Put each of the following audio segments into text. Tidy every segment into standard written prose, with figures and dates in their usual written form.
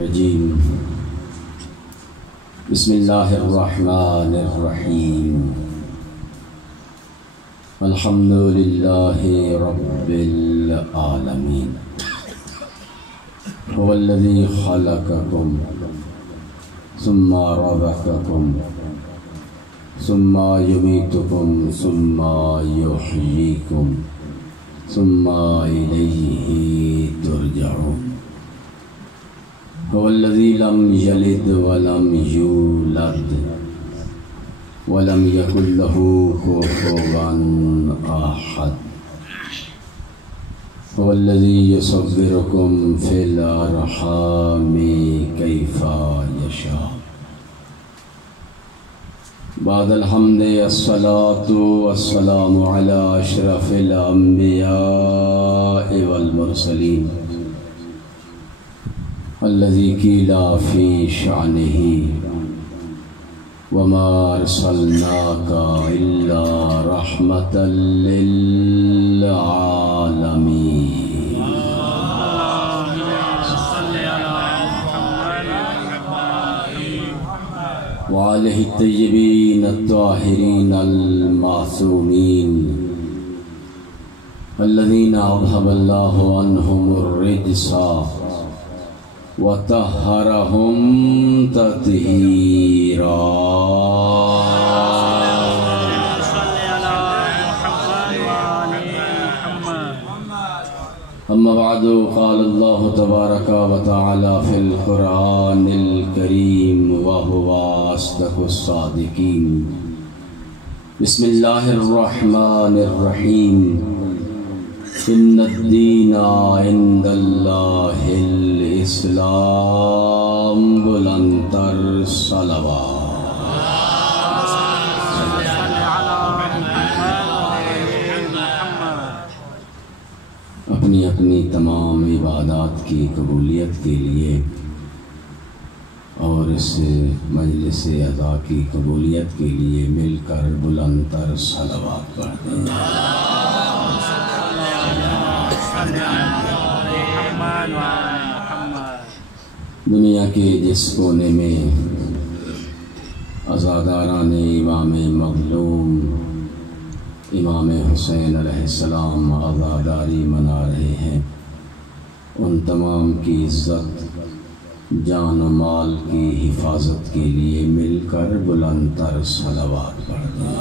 الرجيم. بسم الله الرحمن الرحيم. الحمد لله رب العالمين. هو الذي خلقكم ثم رزقكم ثم يميتكم ثم يحييكم ثم إليه ترجعون. هو الذي لم يلد ولم يولد ولم يكن له كفوا أحد. هو الذي يصوركم في الأرحام كيف يشاء. بعد الحمد الصلاة والسلام على أشرف الأنبياء والمرسلين الذي قيل في شأنه وما أرسلناك إلا رحمة للعالمين. وآله الطيبين الطاهرين المعصومين الذين أذهب الله عنهم الرجس وطهرهم تطهيرا. أما بعد، قال الله تبارك وتعالى في القرآن الكريم وهو أصدق الصادقين. بسم الله الرحمن الرحيم. إن الدين عند الله الإسلام. بلندتر صلوات. اپنی اپنی تمام عبادات کی قبولیت کے لیے اور اس مجلس ادا کی قبولیت کے لیے مل کر بلندتر صلوات پڑھتے ہیں. دنیا کے جس کونے میں عزاداران امام مظلوم امام حسین علیہ السلام عزاداری منا رہے ہیں، ان تمام کی عزت جان و مال کی حفاظت کے لیے مل کر بلندتر صلوات پڑھتے ہیں.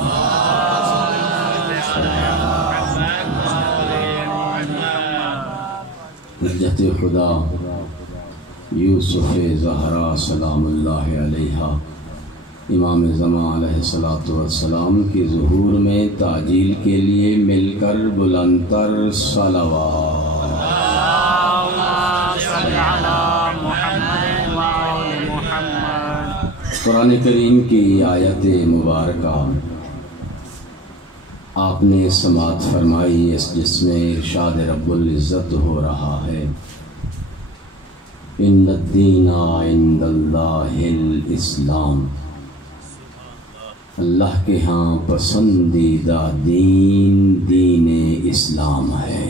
حجت خدا یوسف زہرا سلام اللہ علیہا امام زمان علیہ السلام کی ظہور میں تعجیل کے لیے مل کر بلندتر صلوات. قرآن کریم کی آیت مبارکہ آپ نے سماعت فرمائی جس میں ارشاد رب العزت ہو رہا ہے، ان الدین عند اللہ الاسلام. اللہ کے ہاں پسندیدہ دین دین اسلام ہے.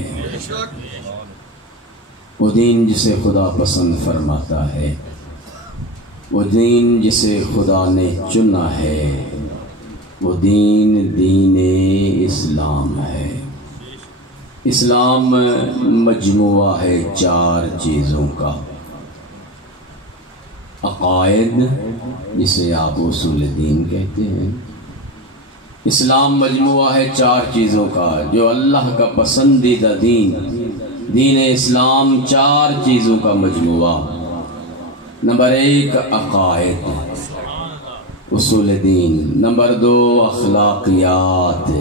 وہ دین جسے خدا پسند فرماتا ہے، وہ دین جسے خدا نے چنا ہے، وہ دین دین اسلام ہے. اسلام مجموعہ ہے چار چیزوں کا. عقائد جسے آپ اصول دین کہتے ہیں. اسلام مجموعہ ہے چار چیزوں کا، جو اللہ کا پسندیدہ دین دین اسلام چار چیزوں کا مجموعہ. نمبر 1 عقائد اصول دین. نمبر 2 اخلاقیات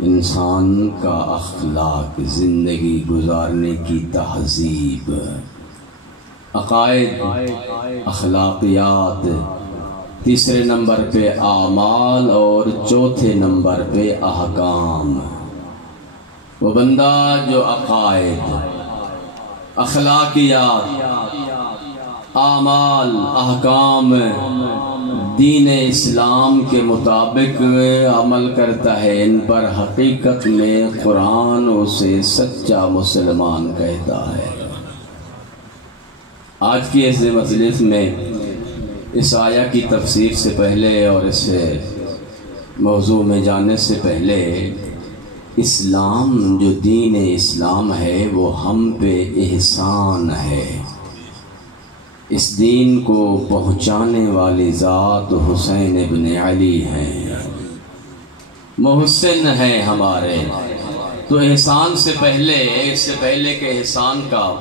انسان کا اخلاق، زندگی گزارنے کی تہذیب. عقائد اخلاقیات. تیسرے نمبر پہ اعمال اور چوتھے نمبر پہ احکام. وہ بندہ جو عقائد، اخلاقیات، اعمال، احکام دین اسلام کے مطابق عمل کرتا ہے، ان پر حقیقت میں قرآن اسے سچا مسلمان کہتا ہے. آج کی اس مجلس میں اس آیہ کی تفسیر سے پہلے اور اس موضوع میں جانے سے پہلے اسلام جو دین اسلام ہے وہ ہم پہ احسان ہے. اس دین کو پہنچانے والی ذات حسین ابن علی ہیں، محسن ہیں ہمارے. تو احسان سے پہلے، اس سے پہلے کہ احسان کا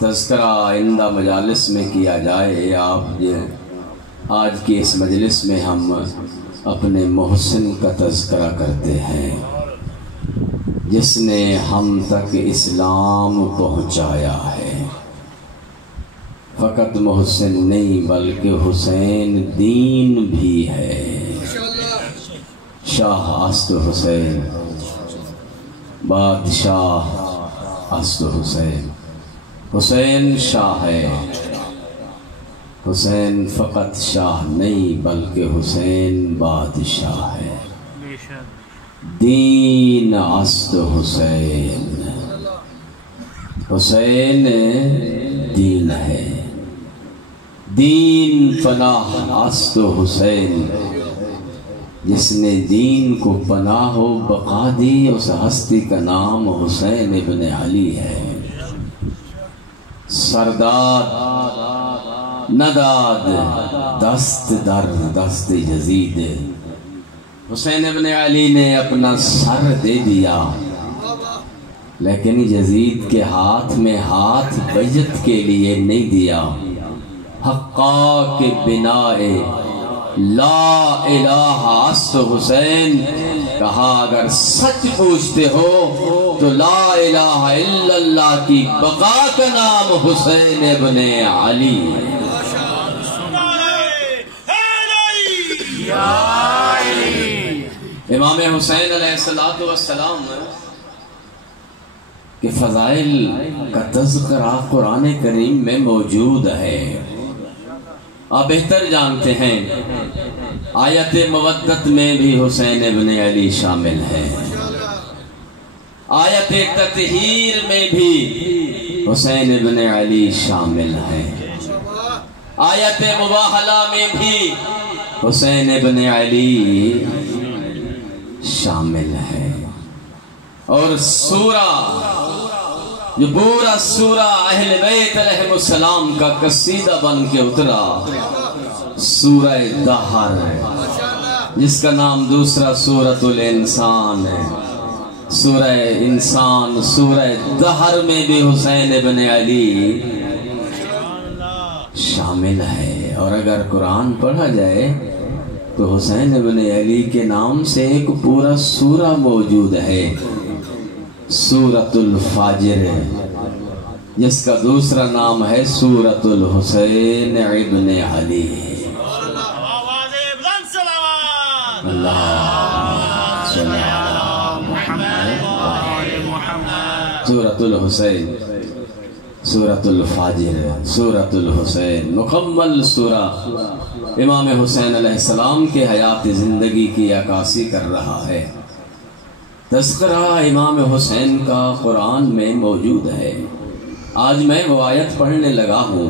تذکرہ آئندہ مجالس میں کیا جائے، آج کی اس مجلس میں ہم اپنے محسن کا تذکرہ کرتے ہیں جس نے ہم تک اسلام پہنچایا ہے. فقط محسن نہیں بلکہ حسین دین بھی ہے. شاہ است حسین، بادشاہ است حسین. حسین شاہ ہے. حسین فقط شاہ نہیں بلکہ حسین بادشاہ ہے. دین است حسین، حسین دین ہے. دین پناہ است حسین، جس نے دین کو پناہ و بقا دی اس ہستی کا نام حسین ابن علی ہے. سرداد نداد دست در دست یزید، حسین ابن علی نے اپنا سر دے دیا لیکن یزید کے ہاتھ میں ہاتھ بیعت کے لیے نہیں دیا. حقا کے بناء لا الہ است حسین، کہا اگر سچ پوچھتے ہو تو لا الہ الا اللہ کی بقا کا نام حسین ابن علی. امام حسین علیہ السلام کے فضائل کا تذکرہ قرآن کریم میں موجود ہے. آپ بہتر جانتے ہیں آیت مودت میں بھی حسین ابن علی شامل ہے. آیت تطہیر میں بھی حسین ابن علی شامل ہے. آیت مباہلہ میں بھی حسین ابن علی شامل ہے. اور سورہ جو پورا سورہ اہل بیت علیہ السلام کا قصیدہ بن کے اترا، سورہ دہر ہے، جس کا نام دوسرا سورۃ الانسان ہے. سورہ انسان، سورہ دہر میں بھی حسین ابن علی شامل ہے. اور اگر قرآن پڑھا جائے تو حسین ابن علی کے نام سے ایک پورا سورہ موجود ہے، سورۃ الفاجر، جس کا دوسرا نام ہے سورۃ الحسین ابن علی. اللہ صلی علی محمد. سورۃ الحسین، سورۃ الفاجر، سورۃ الحسین، مکمل سورہ امام حسین علیہ السلام کے حیات زندگی کی عکاسی کر رہا ہے. تذکرہ امام حسین کا قرآن میں موجود ہے. آج میں وہ آیت پڑھنے لگا ہوں،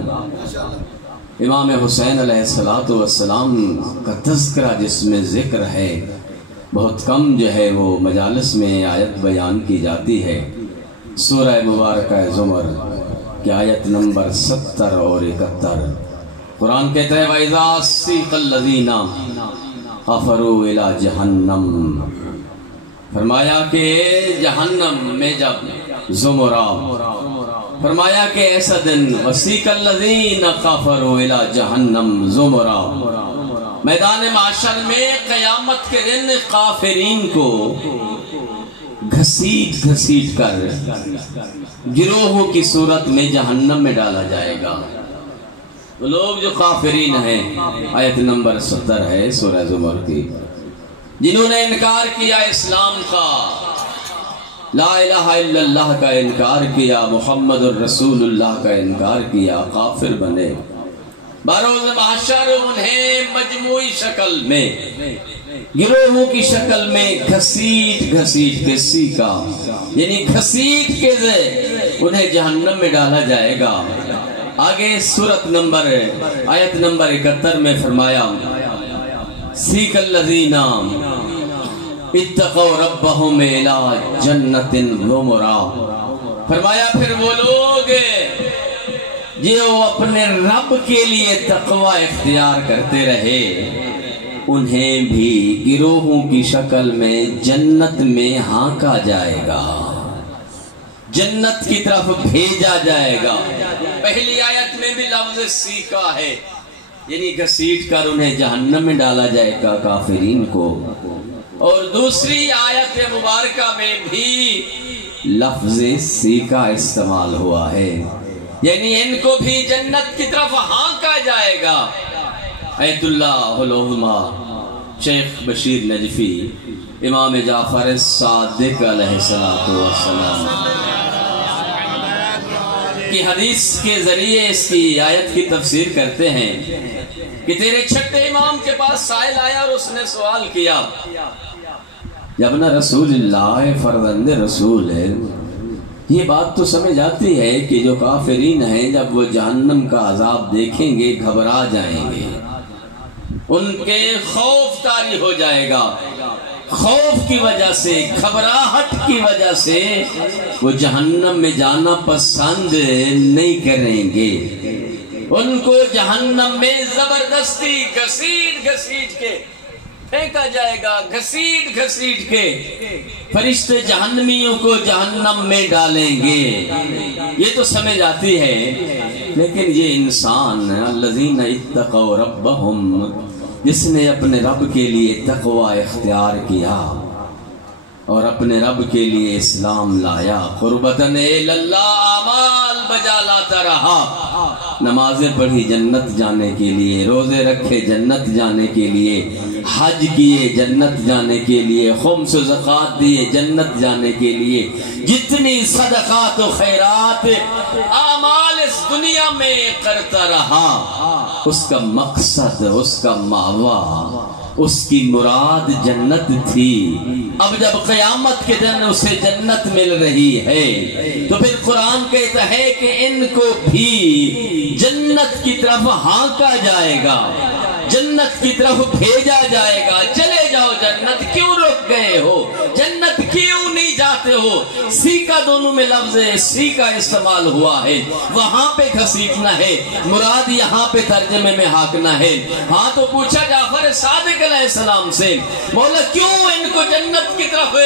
امام حسین علیہ السلام کا تذکرہ جس میں ذکر ہے. بہت کم جو ہے وہ مجالس میں آیت بیان کی جاتی ہے. سورہ مبارکہ زمر کی آیت نمبر 70 اور 71 قرآن کہتا ہے وَإِذَا سِيقَ الَّذِينَ كَفَرُوا إِلَى جَهَنَّمَ، فرمایا کہ جہنم میں جب زمرہ، فرمایا کہ ایسا دن وَسِيقَ الَّذِينَ كَفَرُوا إِلَى جَهَنَّمَ زُمَرًا، میدان معاشر میں قیامت کے دن کافرین کو گھسیٹ گھسیٹ کر گروہوں کی صورت میں جہنم میں ڈالا جائے گا. وہ لوگ جو کافرین ہیں، آیت نمبر 70 ہے سورہ زمر کی، جنہوں نے انکار کیا اسلام کا، لا الہ الا اللہ کا انکار کیا، محمد الرسول اللہ کا انکار کیا، کافر بنے. بروز محشر انہیں مجموعی شکل میں، گروہوں کی شکل میں گھسیٹ گھسیٹ کے سیکا، یعنی گھسیٹ کے انہیں جہنم میں ڈالا جائے گا. آگے سورت نمبر آیت نمبر 71 میں فرمایا سیق الذین اتقوا ربهم الی جنت زمرا، فرمایا پھر وہ لوگ جو اپنے رب کے لیے تقوی اختیار کرتے رہے انہیں بھی گروہوں کی شکل میں جنت میں ہانکا جائے گا، جنت کی طرف بھیجا جائے گا۔ پہلی آیت میں بھی لفظ سیکا ہے، یعنی گھسیٹ کر انہیں جہنم میں ڈالا جائے گا کافرین کو، اور دوسری آیت مبارکہ میں بھی لفظ سیکا استعمال ہوا ہے، یعنی ان کو بھی جنت کی طرف ہانکا جائے گا۔ ایت اللہ العظمیٰ شیخ بشیر نجفی امام جعفر صادق علیہ السلام کی حدیث کے ذریعے اس کی آیت کی تفسیر کرتے ہیں کہ تیرے چھٹے امام کے پاس سائل آیا اور اس نے سوال کیا، جب نہ رسول اللہ فرزند رسول ہے، یہ بات تو سمجھ آتی ہے کہ جو کافرین ہیں جب وہ جہنم کا عذاب دیکھیں گے گھبرا جائیں گے، ان کے خوف طاری ہو جائے گا، خوف کی وجہ سے، گھبراہٹ کی وجہ سے وہ جہنم میں جانا پسند نہیں کریں گے، ان کو جہنم میں زبردستی گھسیٹ گھسیٹ کے پھینکا جائے گا، گھسیٹ گھسیٹ کے فرشتے جہنمیوں کو جہنم میں ڈالیں گے۔ یہ تو سمجھ آتی ہے، لیکن یہ انسان الذین اتقوا ربہم، جس نے اپنے رب کے لیے تقوی اختیار کیا اور اپنے رب کے لیے اسلام لایا، قربتاً اللہ اعمال بجا لاتا رہا، نمازیں پڑھی جنت جانے کے لیے، روزے رکھے جنت جانے کے لیے، حج کیے جنت جانے کے لیے، خمس و زکوٰۃ دیے جنت جانے کے لیے، جتنی صدقات و خیرات اعمال اس دنیا میں کرتا رہا، اس کا مقصد، اس کا ماوا، اس کی مراد جنت تھی۔ اب جب قیامت کے دن اسے جنت مل رہی ہے تو پھر قرآن کہتا ہے کہ ان کو بھی جنت کی طرف ہانکا جائے گا، جنت کی طرف بھیجا جائے گا، چلے جاؤ جنت، کیوں رک گئے ہو، جنت کیوں نہیں جاتے ہو۔ سیکا دونوں میں لفظ سیکا استعمال ہوا ہے، وہاں پہ گھسیٹنا ہے، مراد یہاں پہ ترجمے میں ہانکنا ہے۔ ہاں تو پوچھا جعفر صادق علیہ السلام سے، مولا کیوں ان کو جنت کی طرف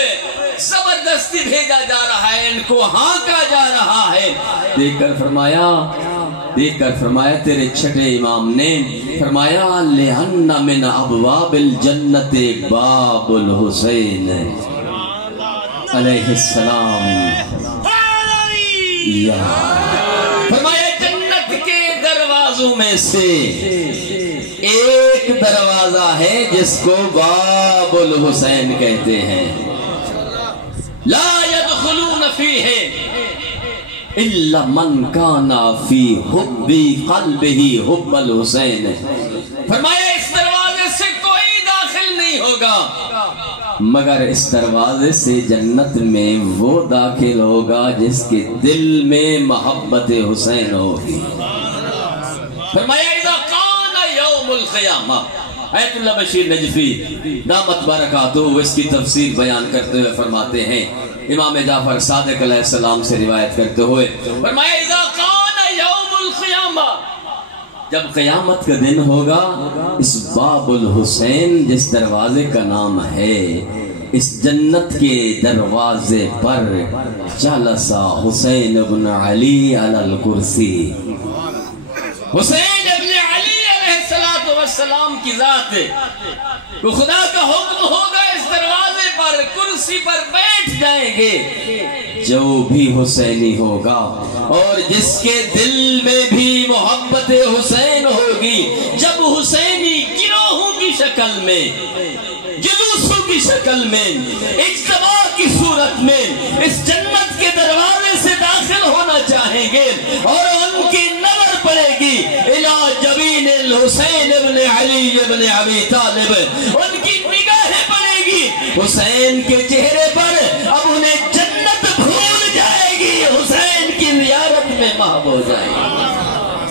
زبردستی بھیجا جا رہا ہے، ان کو ہانکا جا رہا ہے؟ دیکھ کر فرمایا تیرے چھٹے امام نے فرمایا لِأَنَّ مِنْ أَبْوَابِ الْجَنَّةِ بَابُ الْحُسَيْنِ علیہ السلام۔ فرمایا جنت کے دروازوں میں سے ایک دروازہ ہے جس کو باب الحسین کہتے ہیں، لا يدخلون فیہ الا من کان فی حب قلبہ حب الحسین۔ فرمایا اس دروازے سے کوئی داخل نہیں ہوگا مگر اس دروازے سے جنت میں وہ داخل ہوگا جس کے دل میں محبت حسین ہوگی۔ فرمایا اذا کان یوم القیامہ، ایت اللہ بشیر نجفی دامت برکاتہ اس کی تفسیر بیان کرتے ہوئے فرماتے ہیں، امام جعفر صادق علیہ السلام سے روایت کرتے ہوئے فرمایا اذا کان یوم القیامہ، جب قیامت کا دن ہوگا، اس باب الحسین جس دروازے کا نام ہے، اس جنت کے دروازے پر جلسا حسین ابن علی علی الکرسی، حسین ابن علی علیہ السلام کی ذات کو خدا کا حکم ہوگا، اس دروازے پر کرسی پر بیٹھ جائیں گے جو بھی حسینی ہوگا اور جس کے دل میں بھی محبت حسین ہوگی۔ جب حسینی گروہوں کی شکل میں، جلوسوں کی شکل میں، اجتماع کی صورت میں اس جنت کے دروازے سے داخل ہونا چاہیں گے اور ان کی نظر پڑے گی الی جبین الحسین ابن علی ابن ابی طالب، ان کی نگاہیں پڑے گی حسین کے چہرے پر، اب انہیں جنت بھول جائے گی، حسین کی زیارت میں محو ہو جائے گی۔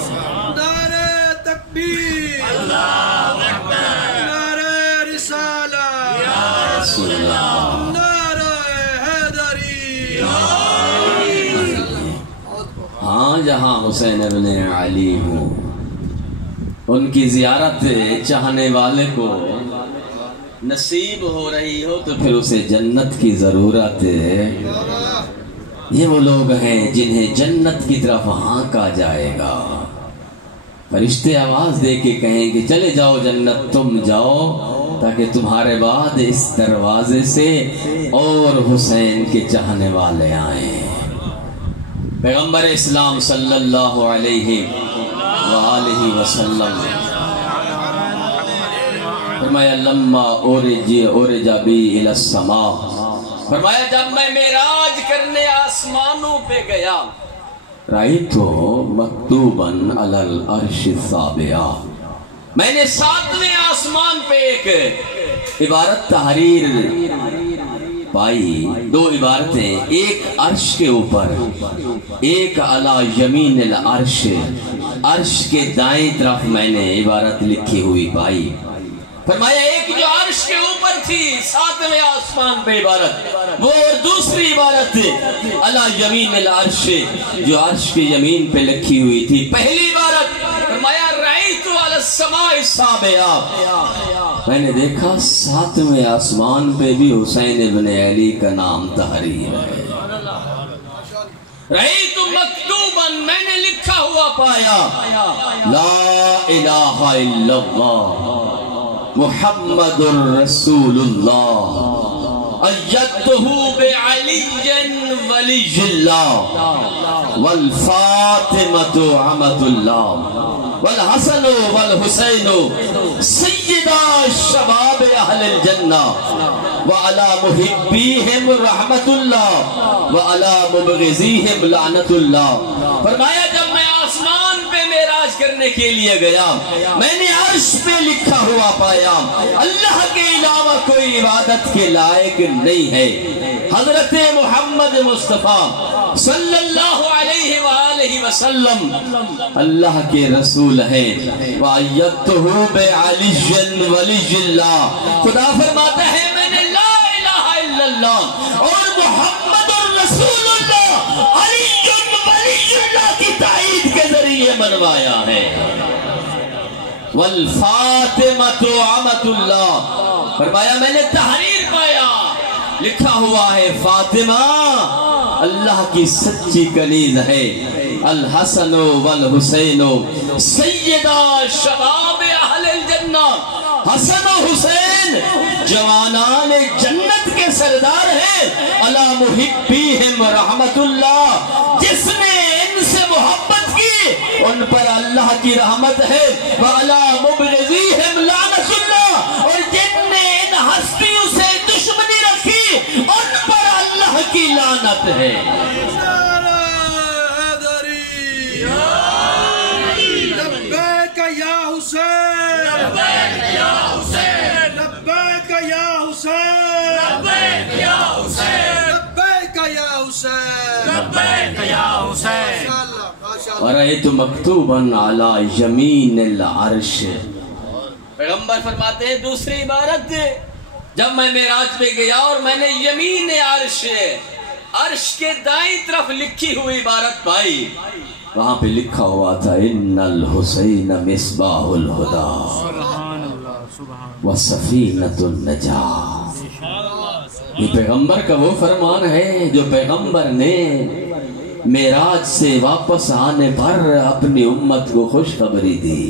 جہاں حسین ابن علی ہوں، ان کی زیارت چاہنے والے کو نصیب ہو رہی ہو تو پھر اسے جنت کی ضرورت ہے۔ یہ وہ لوگ ہیں جنہیں جنت کی طرف ہانکا جائے گا، فرشتے آواز دے کے کہیں کہ چلے جاؤ جنت، تم جاؤ، تاکہ تمہارے بعد اس دروازے سے اور حسین کے چاہنے والے آئیں۔ پیغمبر اسلام صلی اللہ علیہ وآلہ وسلم فرمایا لما اورج بی الی السماء، فرمایا جب میں معراج کرنے آسمانوں پہ گیا، رأیتو مکتوبا علی العرش السابع، میں نے 7ویں آسمان پہ ایک عبارت تحریر پائی، 2 عبارتیں، ایک عرش کے اوپر، ایک علی یمین العرش، عرش کے دائیں طرف میں نے عبارت لکھی ہوئی پائی۔ فرمایا ایک جو عرش کے اوپر تھی 7ویں آسمان پہ عبارت، وہ اور دوسری عبارت علی یمین العرش جو عرش کے یمین پہ لکھی ہوئی تھی۔ پہلی عبارت فرمایا رأیت علی السماء السابعہ، میں نے دیکھا 7ویں آسمان پہ بھی حسین ابن علی کا نام تحریر ہے۔ رأیت مکتوبا، میں نے لکھا ہوا پایا، لا الہ الا اللہ محمد رسول اللہ ایدہ بعلی ولی اللہ والفاطمۃ عمۃ اللہ والحسن والحسین سیدا شباب اہل الجنہ وعلی محبیہم رحمت اللہ وعلی مبغضیہم لعنت اللہ۔ فرمایا جب میں آسمان پہ معراج کرنے کے لیے گیا، میں نے عرش پہ لکھا ہوا پایا، اللہ کے علاوہ کوئی عبادت کے لائق نہیں ہے، حضرت محمد مصطفیٰ صلی اللہ علیہ وآلہ وسلم اللہ کے رسول ہیں۔ وَأَيَّدْتُهُ بِعَلِيٍّ وَلِيِّ اللَّهِ، خدا فرماتا ہے میں نے لا الہ الا اللہ اور محمد رسول اللہ علی ولی اللہ کی تائید کے ذریعے منوایا ہے۔ والفاطمۃ عمۃ اللہ، فرمایا میں نے تحریر پایا، لکھا ہوا ہے فاطمہ اللہ کی سچی کنیز ہے، الحسن والحسین سیدہ شباب اہل الجنہ، حسن و حسین جوانان جنت کے سردار ہیں، علی محبیہم رحمت اللہ، جس نے ان سے محبت کی ان پر اللہ کی رحمت ہے، وعلی مبغضیہم لعنت اللہ، اور جن نے ان ہستیوں سے دشمنی رکھی ان پر اللہ کی لعنت ہے۔ لبیک یا حسین، لبیک یا حسین، لبیک یا حسین، لبیک یا حسین، لبیک یا حسین، لبیک یا حسین۔ وَرَأَيْتُ مَكْتُوبًا عَلَى يَمِينِ الْعَرْشِ، پیغمبر فرماتے ہیں دوسری عبارت، جب میں معراج پہ گیا اور میں نے یمین عرش کے دائیں طرف لکھی ہوئی عبارت پائی، وہاں پہ لکھا ہوا تھا ان الحسین مصباح الہدی وسفینۃ النجاۃ۔ یہ پیغمبر کا وہ فرمان ہے جو پیغمبر نے معراج سے واپس آنے پر اپنی امت کو خوشخبری دی۔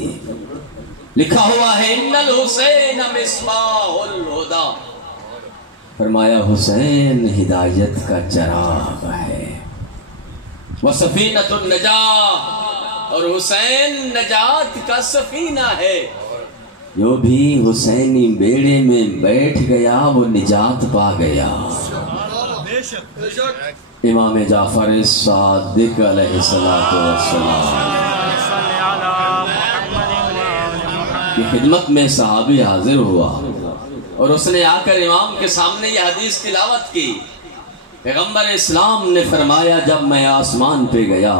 لکھا ہوا ہے ان الحسین مصباح الہدی، فرمایا حسین ہدایت کا چراغ ہے، وسفینۃ النجاۃ، اور حسین نجات کا سفینہ ہے، جو بھی حسینی بیڑے میں بیٹھ گیا وہ نجات پا گیا۔ امام جعفر صادق علیہ السلام کی خدمت میں صحابی حاضر ہوا اور اس نے آ کر امام کے سامنے یہ حدیث تلاوت کی۔ پیغمبر اسلام نے فرمایا جب میں آسمان پہ گیا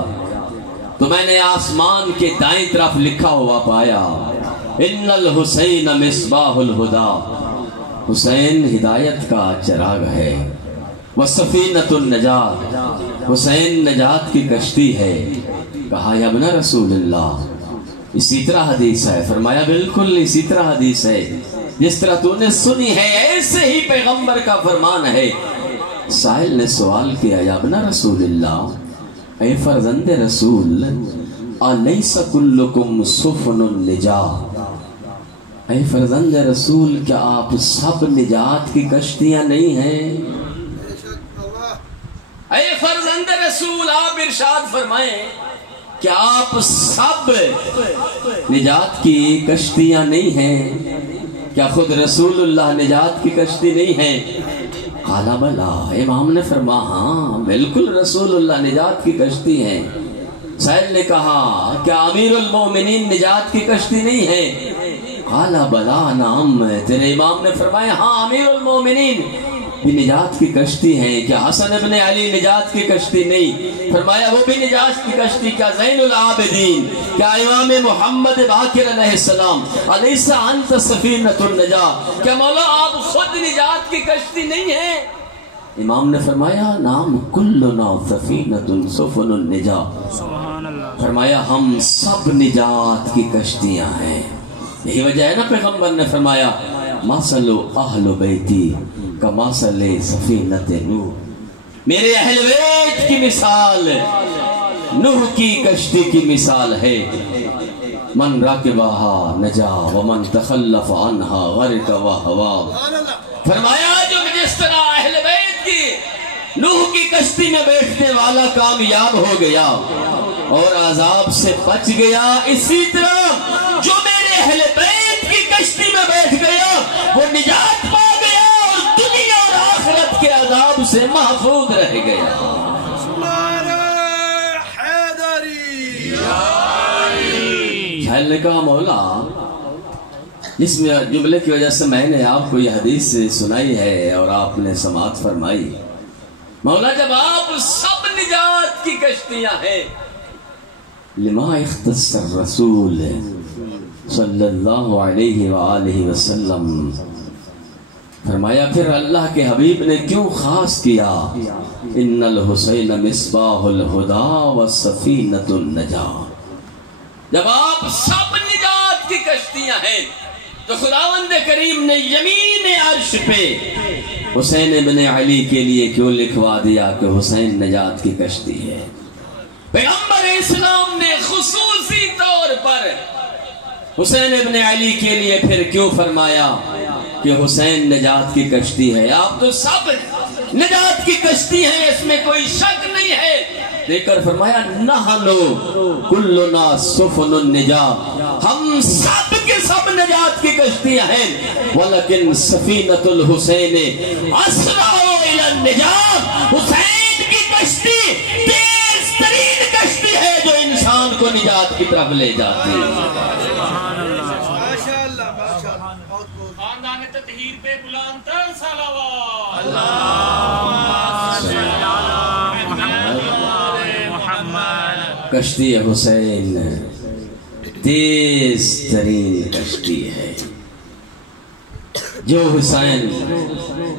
تو میں نے آسمان کے دائیں طرف لکھا ہوا پایا ان الحسین مصباح الہدی، حسین ہدایت کا چراغ ہے، وسفینۃ النجات، حسین نجات کی کشتی ہے، کہا یا ابن رسول اللہ اسی طرح حدیث ہے؟ فرمایا بالکل اسی طرح حدیث ہے جس طرح تو نے سنی ہے، ایسے ہی پیغمبر کا فرمان ہے۔ سائل نے سوال کیا یا ابن رسول اللہ، اے فرزند رسول، الیس کلکم سفن النجاة، اے فرزند رسول کیا آپ سب نجات کی کشتیاں نہیں ہیں؟ اے فرزند رسول آپ ارشاد فرمائیں کیا آپ سب نجات کی کشتیاں نہیں ہیں؟ کیا خود رسول اللہ نجات کی کشتی نہیں ہے؟ قال بلا، امام نے فرمایا ہاں بالکل رسول اللہ نجات کی کشتی ہے۔ سائل نے کہا کیا امیر المومنین نجات کی کشتی نہیں ہے؟ قال بلا نعم، تیرے امام نے فرمایا ہاں امیر المومنین بھی نجات کی کشتی ہے۔ کیا حسن ابن علی نجات کی کشتی نہیں؟ فرمایا وہ بھی نجات کی کشتی۔ کیا زین العابدین، کیا امام محمد باقر علیہ السلام، الیس انت سفینۃ النجاة، کیا مولا آپ خود نجات کی کشتی نہیں ہیں؟ امام نے فرمایا نام کلنا سفینۃ سفن النجاة، فرمایا ہم سب نجات کی کشتیاں ہیں۔ یہی وجہ ہے نا پیغمبر نے فرمایا مثل اہل بیتی کمثل سفینۃ نوح، میرے اہل بیت کی مثال نوح کی کشتی کی مثال ہے۔ من راکبہا نجا ومن تخلف عنہا غرق وہوا، فرمایا جو جس طرح اہل بیت کی نوح کی کشتی میں بیٹھنے والا کامیاب ہو گیا اور عذاب سے بچ گیا، اسی طرح جو میرے اہل بیت کی کشتی میں بیٹھ گیا وہ نجات پا گیا اور دنیا اور آخرت کے عذاب سے محفوظ رہ گیا۔ سائل نے کہا مولا اس میں جملے کی وجہ سے میں نے آپ کو یہ حدیث سنائی ہے اور آپ نے سماعت فرمائی، مولا جب آپ سب نجات کی کشتیاں ہیں لما اختص الرسول صلی اللہ علیہ وآلہ وسلم، فرمایا پھر اللہ کے حبیب نے کیوں خاص کیا ان الحسین مصباح الہدی وسفینۃ النجاة؟ جب آپ سب نجات کی کشتیاں ہیں تو خداوند کریم نے یمین عرش پہ حسین ابن علی کے لیے کیوں لکھوا دیا کہ حسین نجات کی کشتی ہے؟ پیغمبر اسلام نے خصوصی طور پر حسین ابن علی کے لیے پھر کیوں فرمایا کہ حسین نجات کی کشتی ہے؟ آپ تو سب نجات کی کشتی ہیں، اس میں کوئی شک نہیں ہے۔ دیکھ کر فرمایا نحنو کلنا سفن النجاة، ہم سب کے سب نجات کی کشتیاں ہیں، ولیکن سفینۃ الحسین اسرع الی النجاة، حسین کی کشتی تیز ترین کشتی ہے جو انسان کو نجات کی طرف لے جاتی ہے۔ خاندان تطہیر پہ بلند تر صلوات، کشتی حسین تیز ترین کشتی ہے، جو حسین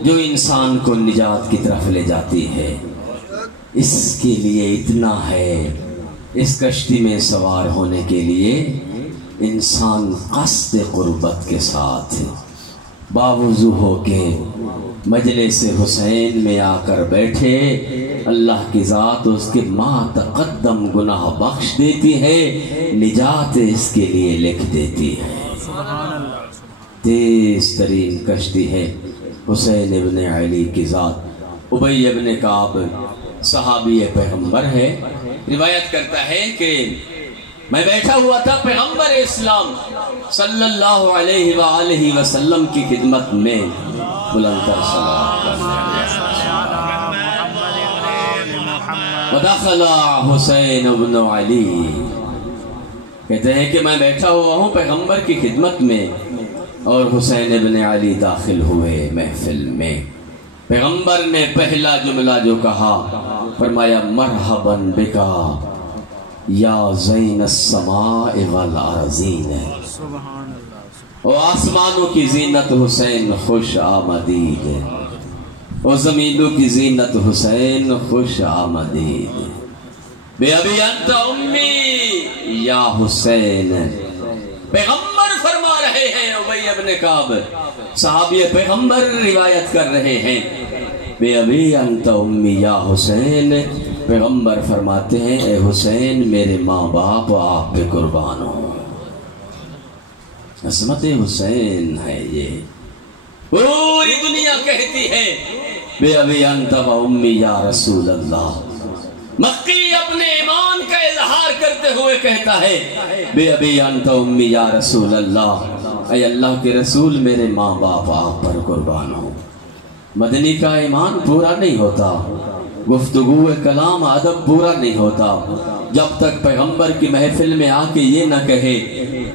جو انسان کو نجات کی طرف لے جاتی ہے۔ اس کے لیے اتنا ہے، اس کشتی میں سوار ہونے کے لیے انسان قصد قربت کے ساتھ باوضو ہو کے مجلس حسین میں آ کر بیٹھے، اللہ کی ذات اس کے ما تقدم گناہ بخش دیتی ہے، نجات اس کے لیے لکھ دیتی ہے۔ تیز ترین کشتی ہے حسین ابن علی کی ذات۔ ابی ابن کعب صحابی پیغمبر ہے، روایت کرتا ہے کہ میں بیٹھا ہوا تھا پیغمبر اسلام صلی اللہ علیہ وآلہ وسلم کی خدمت میں، بلند تر صلوات، ودخل حسین ابن علی، کہتے ہیں کہ میں بیٹھا ہوا ہوں پیغمبر کی خدمت میں اور حسین ابن علی داخل ہوئے محفل میں۔ پیغمبر نے پہلا جملہ جو کہا فرمایا مرحباً بکا یا زین السماء والارضین، او آسمانوں کی زینت حسین خوش آمدید، او زمینوں کی زینت حسین خوش آمدید۔ بے ابی انت امی یا حسین. پیغمبر فرما رہے ہیں، ابی ابن کعب صحابی پیغمبر روایت کر رہے ہیں، بے ابی انت امی یا حسین. پیغمبر فرماتے ہیں اے حسین میرے ماں باپ آپ پہ قربان ہوں. عظمت حسین ہے یہ. پوری دنیا کہتی ہے بے ابی انت و امی یا رسول اللہ. مکی اپنے ایمان کا اظہار کرتے ہوئے کہتا ہے بے ابی انت و امی یا رسول اللہ. اے اللہ کے رسول میرے ماں باپ آپ پر قربان ہوں. مدنی کا ایمان پورا نہیں ہوتا، گفتگو کلام ادب پورا نہیں ہوتا جب تک پیغمبر کی محفل میں آ کے یہ نہ کہے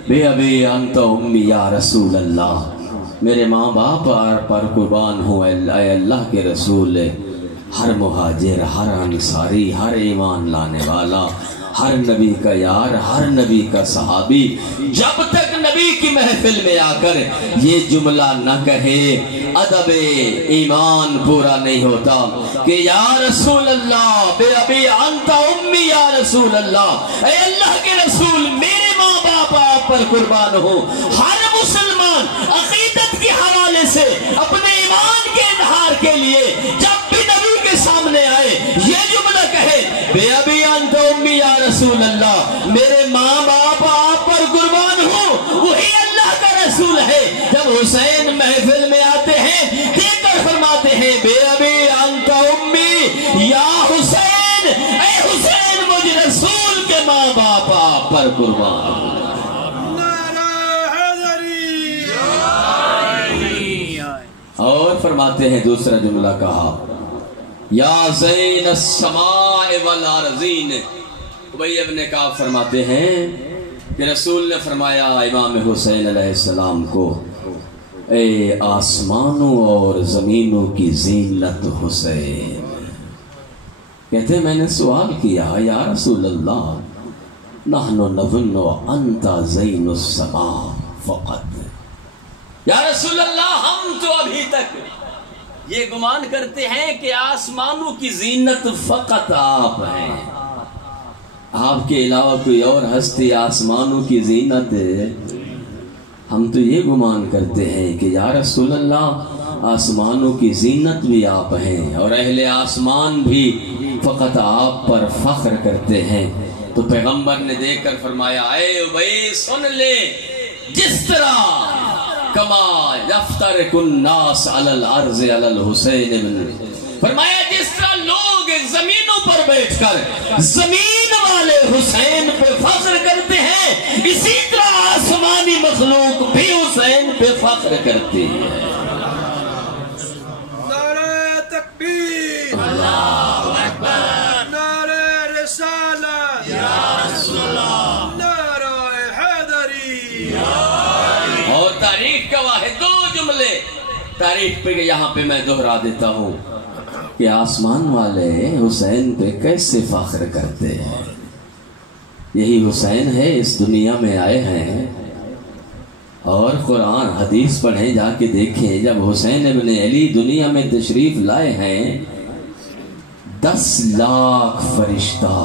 بے ابی انت و امی یا رسول اللہ، میرے ماں باپ پر قربان ہوں. اے اللہ کے رسول، ہر مہاجر، ہر انصاری، ہر ایمان لانے والا، ہر نبی کا یار، ہر نبی کا صحابی جب تک نبی کی محفل میں آ کر یہ جملہ نہ کہے ادب ایمان پورا نہیں ہوتا کہ یا رسول اللہ بے ابی انت امی یا رسول اللہ، اے اللہ کے رسول میرے ماں باپ آپ پر قربان ہو. ہر مسلمان عقیدت کے حوالے سے اپنے ایمان کے اظہار کے لیے جب بھی نبی کے سامنے آئے یہ جملہ کہے بے ابی انت امی یا رسول اللہ، میرے ماں باپ آپ پر قربان ہوں، وہی اللہ کا رسول ہے. جب حسین محفل میں آتے ہیں دیکھ کر فرماتے ہیں بے ابی انت امی یا حسین، اے حسین مجھ رسول کے ماں باپ آپ پر قربان ہوں. اور فرماتے ہیں دوسرا جملہ کہا یا زین السماء والارضین. ابی ابن کعب فرماتے ہیں کہ رسول نے فرمایا امام حسین علیہ السلام کو اے آسمانوں اور زمینوں کی زینت حسین. کہتے ہیں میں نے سوال کیا یا رسول اللہ نحن نظن انت زین السماء فقط. یا رسول اللہ ہم تو ابھی تک یہ گمان کرتے ہیں کہ آسمانوں کی زینت فقط آپ ہیں، آپ کے علاوہ کوئی اور ہستی آسمانوں کی زینت ہے. ہم تو یہ گمان کرتے ہیں کہ یا رسول اللہ آسمانوں کی زینت بھی آپ ہیں اور اہل آسمان بھی فقط آپ پر فخر کرتے ہیں. تو پیغمبر نے دیکھ کر فرمایا اے ابی سن لے، جس طرح کما یفترق الناس علی الارض علی الحسین، فرمایا جس طرح لوگ زمینوں پر بیٹھ کر زمین والے حسین پہ فخر کرتے ہیں اسی طرح آسمانی مخلوق بھی حسین پہ فخر کرتی ہے. نعرہ تکبیر، اللہ اکبر، نعرہ رسالت یا رسول اللہ، نعرہ حیدری. اور تاریخ کا واحد دو جملے تاریخ پہ یہاں پہ میں دہرا دیتا ہوں کہ آسمان والے حسین پہ کیسے فخر کرتے ہیں. یہی حسین ہے اس دنیا میں آئے ہیں اور قرآن حدیث پڑھیں جا کے دیکھیں. جب حسین ابن علی دنیا میں تشریف لائے ہیں 10 لاکھ فرشتہ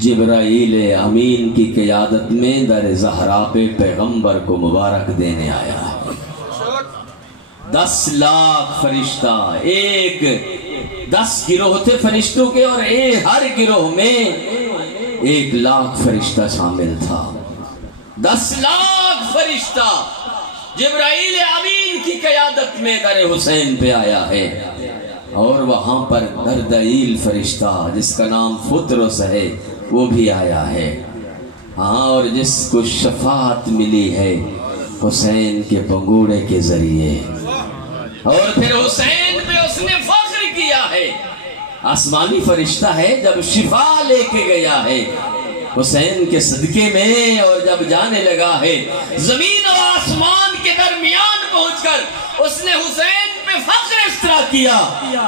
جبرائیل امین کی قیادت میں در زہرا پہ پیغمبر کو مبارک دینے آیا ہے. 10 لاکھ فرشتہ، ایک 10 گروہ تھے فرشتوں کے اور ہر گروہ میں 1 لاکھ فرشتہ شامل تھا. 10 لاکھ فرشتہ جبرائیل امین کی قیادت میں در حسین پہ آیا ہے اور وہاں پر دردائیل فرشتہ جس کا نام فطرس ہے وہ بھی آیا ہے. ہاں، اور جس کو شفاعت ملی ہے حسین کے پنگوڑے کے ذریعے، اور پھر حسین پہ اس نے فخر کیا ہے. آسمانی فرشتہ ہے جب شفا لے کے گیا ہے حسین کے صدقے میں، اور جب جانے لگا ہے زمین و آسمان کے درمیان پہنچ کر اس نے حسین پہ فخر اس طرح کیا،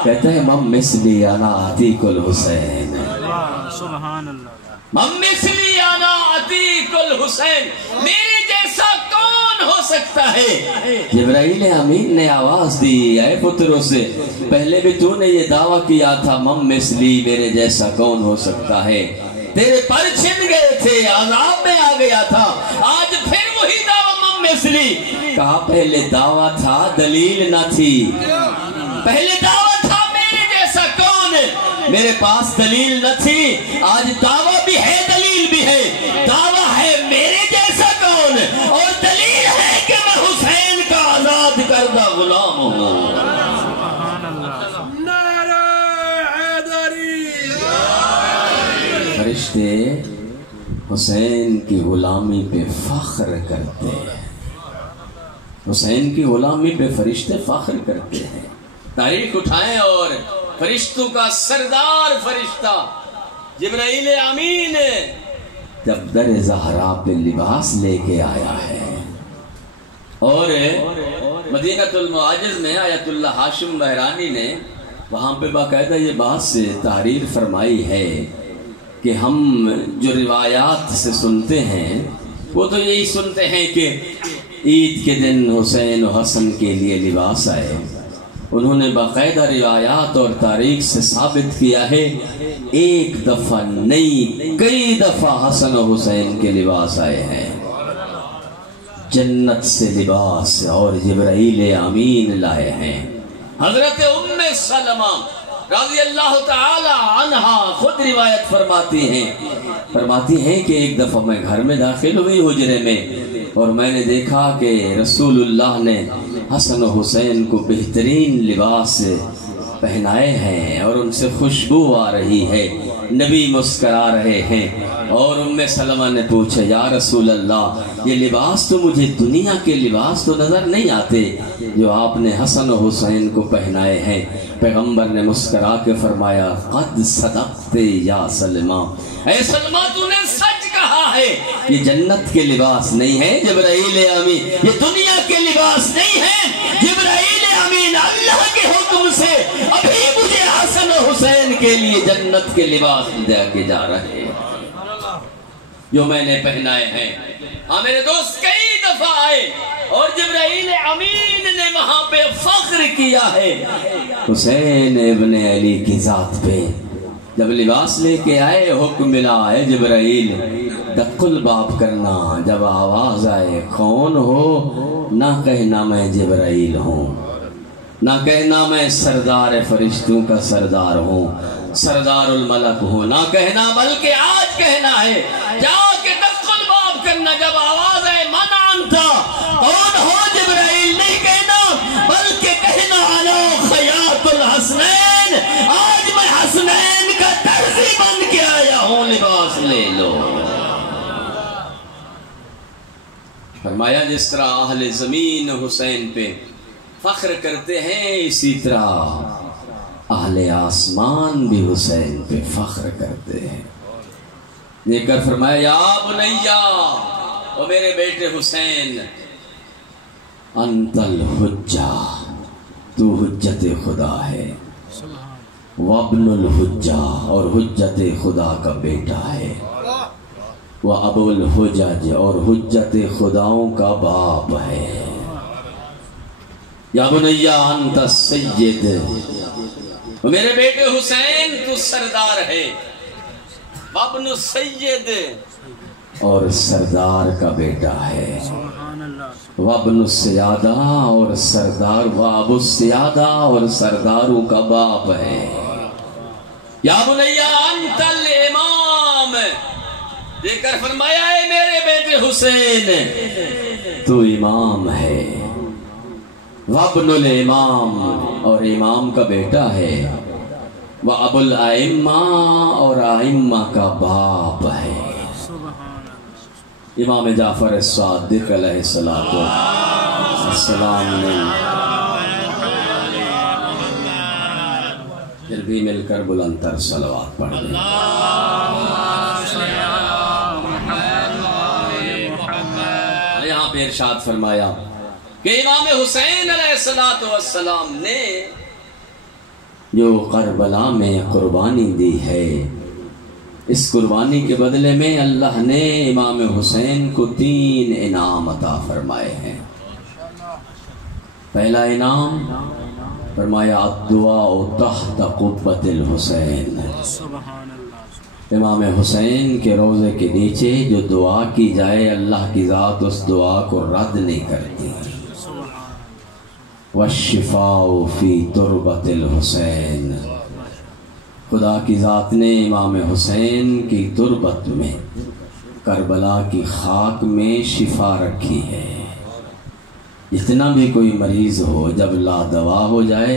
کہتا ہے مم مثلی انا عتیق الحسین، سبحان اللہ، مم مثلی انا عتیق الحسین، میرے جیسا کون ہو سکتا ہے؟ جبرائیل امین نے آواز دی، اے پتروں سے پہلے بھی تو نے یہ دعویٰ کیا تھا مم مثلی، میرے جیسا کون ہو سکتا ہے؟ تیرے پر چھن گئے تھے، عذاب میں آ گیا تھا، آج پھر وہی دعویٰ مم مثلی۔ کہا پہلے دعویٰ تھا دلیل نہ تھی، پہلے دعویٰ تھا میرے جیسا کون، میرے پاس دلیل نہ تھی، آج دعویٰ بھی ہے دلیل بھی ہے، دعویٰ ہے میرے جیسا کون اور دلیل ہے کہ میں حسین کا آزاد کردہ غلام ہوں۔ نعرہ حیدری۔ فرشتے حسین کی غلامی پہ فخر کرتے ہیں، حسین کی غلامی پہ فرشتے فخر کرتے ہیں۔ تاریخ اٹھائیں اور فرشتوں کا سردار فرشتہ جبرائیل امین جب در زہرا پہ لباس لے کے آیا ہے اور مدینہ المعاجز میں آیت اللہ ہاشم بحرانی نے وہاں پہ باقاعدہ یہ بات سے تحریر فرمائی ہے کہ ہم جو روایات سے سنتے ہیں وہ تو یہی سنتے ہیں کہ عید کے دن حسین و حسن کے لیے لباس آئے، انہوں نے باقاعدہ روایات اور تاریخ سے ثابت کیا ہے ایک دفعہ نہیں کئی دفعہ حسن و حسین کے لباس آئے ہیں، جنت سے لباس اور جبرائیل امین لائے ہیں۔ حضرت ام سلمہ رضی اللہ تعالی عنہا خود روایت فرماتی ہیں کہ ایک دفعہ میں گھر میں داخل ہوئی حجرے میں اور میں نے دیکھا کہ رسول اللہ نے حسن و حسین کو بہترین لباس پہنائے ہیں اور ان سے خوشبو آ رہی ہے، نبی مسکرا رہے ہیں، اور ام سلمہ نے پوچھا یا رسول اللہ یہ لباس تو مجھے دنیا کے لباس تو نظر نہیں آتے جو آپ نے حسن و حسین کو پہنائے ہیں۔ پیغمبر نے مسکرا کے فرمایا قد صدقت یا سلمہ، اے سلمہ تو نے سچ کہا ہے، یہ جنت کے لباس نہیں ہے جبرائیل امین، یہ دنیا کے لباس نہیں ہے جبرائیل امین اللہ کے حکم سے ابھی مجھے حسن و حسین کے لیے جنت کے لباس دے کے جا رہے ہیں جو میں نے پہنائے ہیں۔ ہاں میرے دوست کئی دفعہ آئے اور جبرائیل امین نے وہاں پہ فخر کیا ہے حسین ابن علی کی ذات پہ۔ جب لباس لے کے آئے حکم ملا ہے جبرائیل دق الباب کرنا، جب آواز آئے کون ہو نہ کہنا میں جبرائیل ہوں، نہ کہنا میں سردار فرشتوں کا سردار ہوں، سردار الملک ہوں، نہ کہنا بلکہ آج کہنا ہے جا کے دق الباب کرنا، جب آواز آئے من انتا کون ہو جبرائیل نہیں کہنا بلکہ کہنا انا خیاط الحسنین، آج میں حسنین کا درزی بن کے آیا ہوں، لباس لے لو۔ فرمایا جس طرح اہل زمین حسین پہ فخر کرتے ہیں اسی طرح اہل آسمان بھی حسین پہ فخر کرتے ہیں۔ دیکھ کر فرمایا یا بنیا، او میرے بیٹے حسین، انت الحجہ، تو حجت خدا ہے، وابن الحجہ، اور حجت خدا کا بیٹا ہے، وابو الحجج، اور حجت خداؤں کا باپ ہے۔ یا بنیا انت السید، میرے بیٹے حسین تو سردار ہے، وابن السید، اور سردار کا بیٹا ہے، وابن السیادہ، اور سردار، وابو السیادہ، اور سرداروں کا باپ ہے۔ یا بنیا انت الامام، دیکھ کر فرمایا ہے میرے بیٹے حسین تو امام ہے، وابن الامام، اور امام کا بیٹا ہے، وابو الائمہ، اور ائمہ کا باپ ہے۔ امام جعفر صادق علیہ السلام نے پھر بھی مل کر بلند تر صلوات پڑھ دیں۔ یہاں پہ ارشاد فرمایا کہ امام حسین علیہ السلام نے جو کربلا میں قربانی دی ہے اس قربانی کے بدلے میں اللہ نے امام حسین کو 3 انعام عطا فرمائے ہیں۔ پہلا انعام فرمایا الدعاء تحت قبۃ الحسین، امام حسین کے روضے کے نیچے جو دعا کی جائے اللہ کی ذات اس دعا کو رد نہیں کرتی۔ والشفاء فی تربۃ الحسین، خدا کی ذات نے امام حسین کی تربت میں، کربلا کی خاک میں شفا رکھی ہے۔ جتنا بھی کوئی مریض ہو جب لا دوا ہو جائے،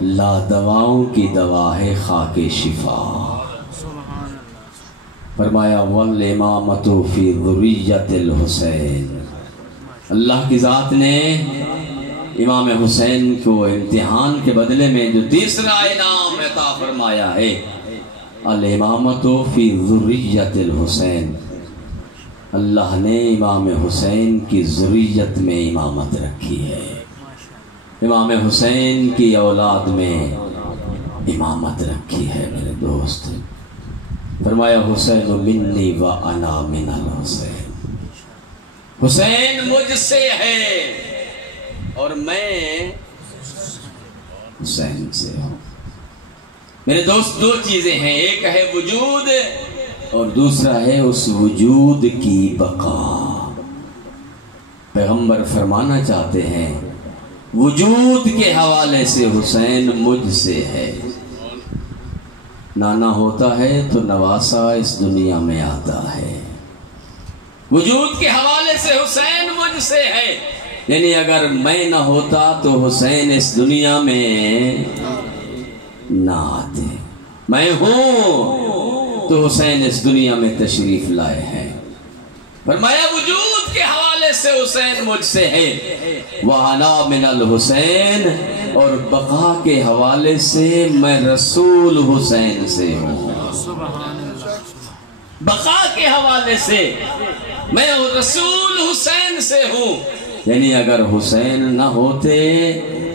لا دواؤں کی دوا ہے خاک شفا۔ فرمایا والامامۃ فی ذریۃ الحسین، اللہ کی ذات نے امام حسین کو امتحان کے بدلے میں جو تیسرا انعام عطا فرمایا ہے، الامامۃ فی ذریۃ الحسین، اللہ نے امام حسین کی ذریت میں امامت رکھی ہے، امام حسین کی اولاد میں امامت رکھی ہے۔ میرے دوست، فرمایا حسین منی و انا من الحسین، حسین مجھ سے ہے اور میں حسین سے ہوں۔ میرے دوست 2 چیزیں ہیں، ایک ہے وجود اور دوسرا ہے اس وجود کی بقا۔ پیغمبر فرمانا چاہتے ہیں وجود کے حوالے سے حسین مجھ سے ہے، نانا ہوتا ہے تو نواسا اس دنیا میں آتا ہے۔ وجود کے حوالے سے حسین مجھ سے ہے، یعنی اگر میں نہ ہوتا تو حسین اس دنیا میں نہ آتے، میں ہوں تو حسین اس دنیا میں تشریف لائے ہیں۔ فرمایا وجود کے حوالے سے حسین مجھ سے ہے، وَأَنَا مِنَ الْحُسَيْنِ، اور بقا کے حوالے سے میں رسول حسین سے ہوں۔ بقا کے حوالے سے میں رسول حسین سے ہوں، یعنی اگر حسین نہ ہوتے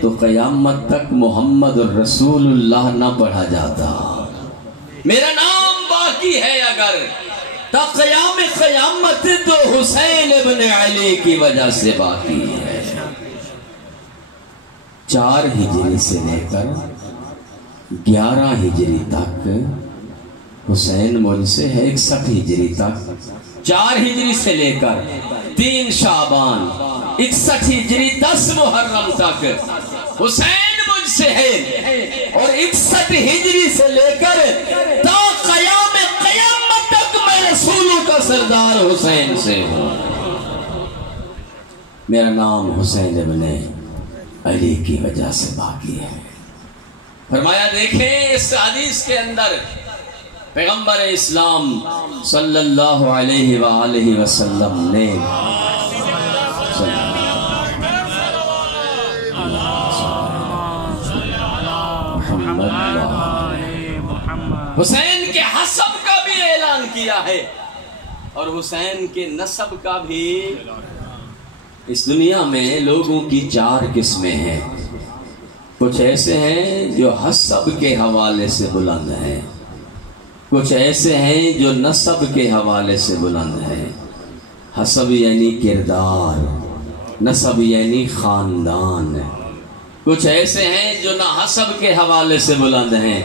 تو قیامت تک محمد الرسول اللہ نہ پڑھا جاتا۔ میرا نام باقی ہے اگر تا قیامت تو حسین ابن علی کی وجہ سے باقی ہے۔ 4 ہجری سے لے کر 11 ہجری تک حسین مجھ سے ہے، 61 ہجری تک 4 ہجری سے لے کر 3 شعبان 61 ہجری 10 محرم تک حسین مجھ سے ہے، اور 61 ہجری سے لے کر تا قیامت تک میں رسولوں کا سردار حسین سے ہوں۔ میرا نام حسین ابن علی کی وجہ سے باقی ہے۔ فرمایا دیکھیں اس حدیث کے اندر پیغمبر اسلام صلی اللہ علیہ وآلہ وسلم نے حسین کے حسب کا بھی اعلان کیا ہے اور حسین کے نسب کا بھی۔ اس دنیا میں لوگوں کی 4 قسمیں ہیں، کچھ ایسے ہیں جو حسب کے حوالے سے بلند ہیں، کچھ ایسے ہیں جو نسب کے حوالے سے بلند ہیں۔ حسب یعنی کردار، نسب یعنی خاندان۔ کچھ ایسے ہیں جو نہ حسب کے حوالے سے بلند ہیں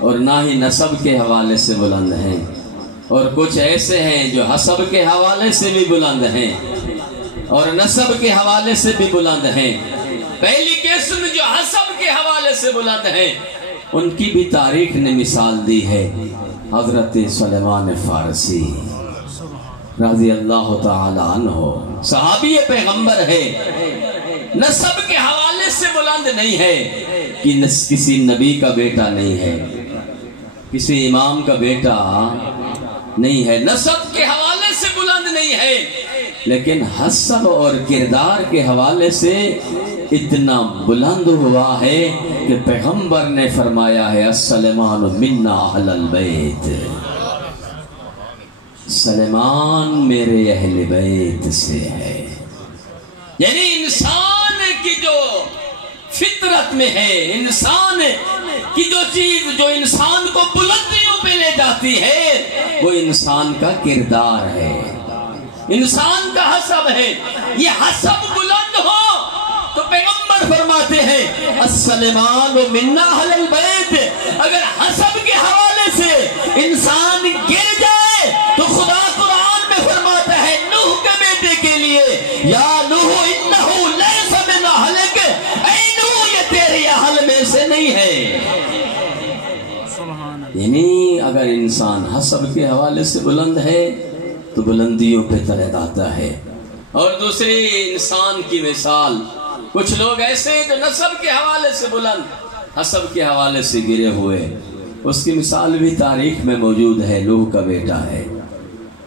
اور نہ ہی نسب کے حوالے سے بلند ہیں، اور کچھ ایسے ہیں جو حسب کے حوالے سے بھی بلند ہیں اور نسب کے حوالے سے بھی بلند ہیں۔ پہلی قسم جو حسب کے حوالے سے بلند ہیں ان کی بھی تاریخ نے مثال دی ہے۔ حضرت سلیمان فارسی رضی اللہ تعالی عنہ صحابی پیغمبر ہے، نسب کے حوالے سے بلند نہیں ہے کہ کسی نبی کا بیٹا نہیں ہے، کسی امام کا بیٹا نہیں ہے، نسب کے حوالے سے بلند نہیں ہے، لیکن حسب اور کردار کے حوالے سے اتنا بلند ہوا ہے کہ پیغمبر نے فرمایا ہے السلمان منا اہل البیت، سلیمان میرے اہل بیت سے ہے۔ یعنی انسان کی جو فطرت میں ہے، انسان کی جو چیز جو انسان کو بلندیوں بلندیوں پہ لے جاتی ہے وہ انسان کا کردار ہے، انسان کا حسب ہے۔ یہ حسب بلند ہو تو پیغمبر فرماتے ہیں السلمان منا اہل البیت، اگر حسب کے حوالے سے انسان گر جائے تو خدا قرآن میں فرماتا ہے نوح کے بیٹے کے لیے یا نوح انہو لیس من اہلک، اے نوح یہ تیری اہل میں سے نہیں ہے۔ یعنی اگر انسان حسب کے حوالے سے بلند ہے تو بلندیوں پہ ترد آتا ہے۔ اور دوسری انسان کی مثال، کچھ لوگ ایسے ہیں جو نسب کے حوالے سے بلند، حسب کے حوالے سے گرے ہوئے۔ اس کی مثال بھی تاریخ میں موجود ہے، نوح کا بیٹا ہے،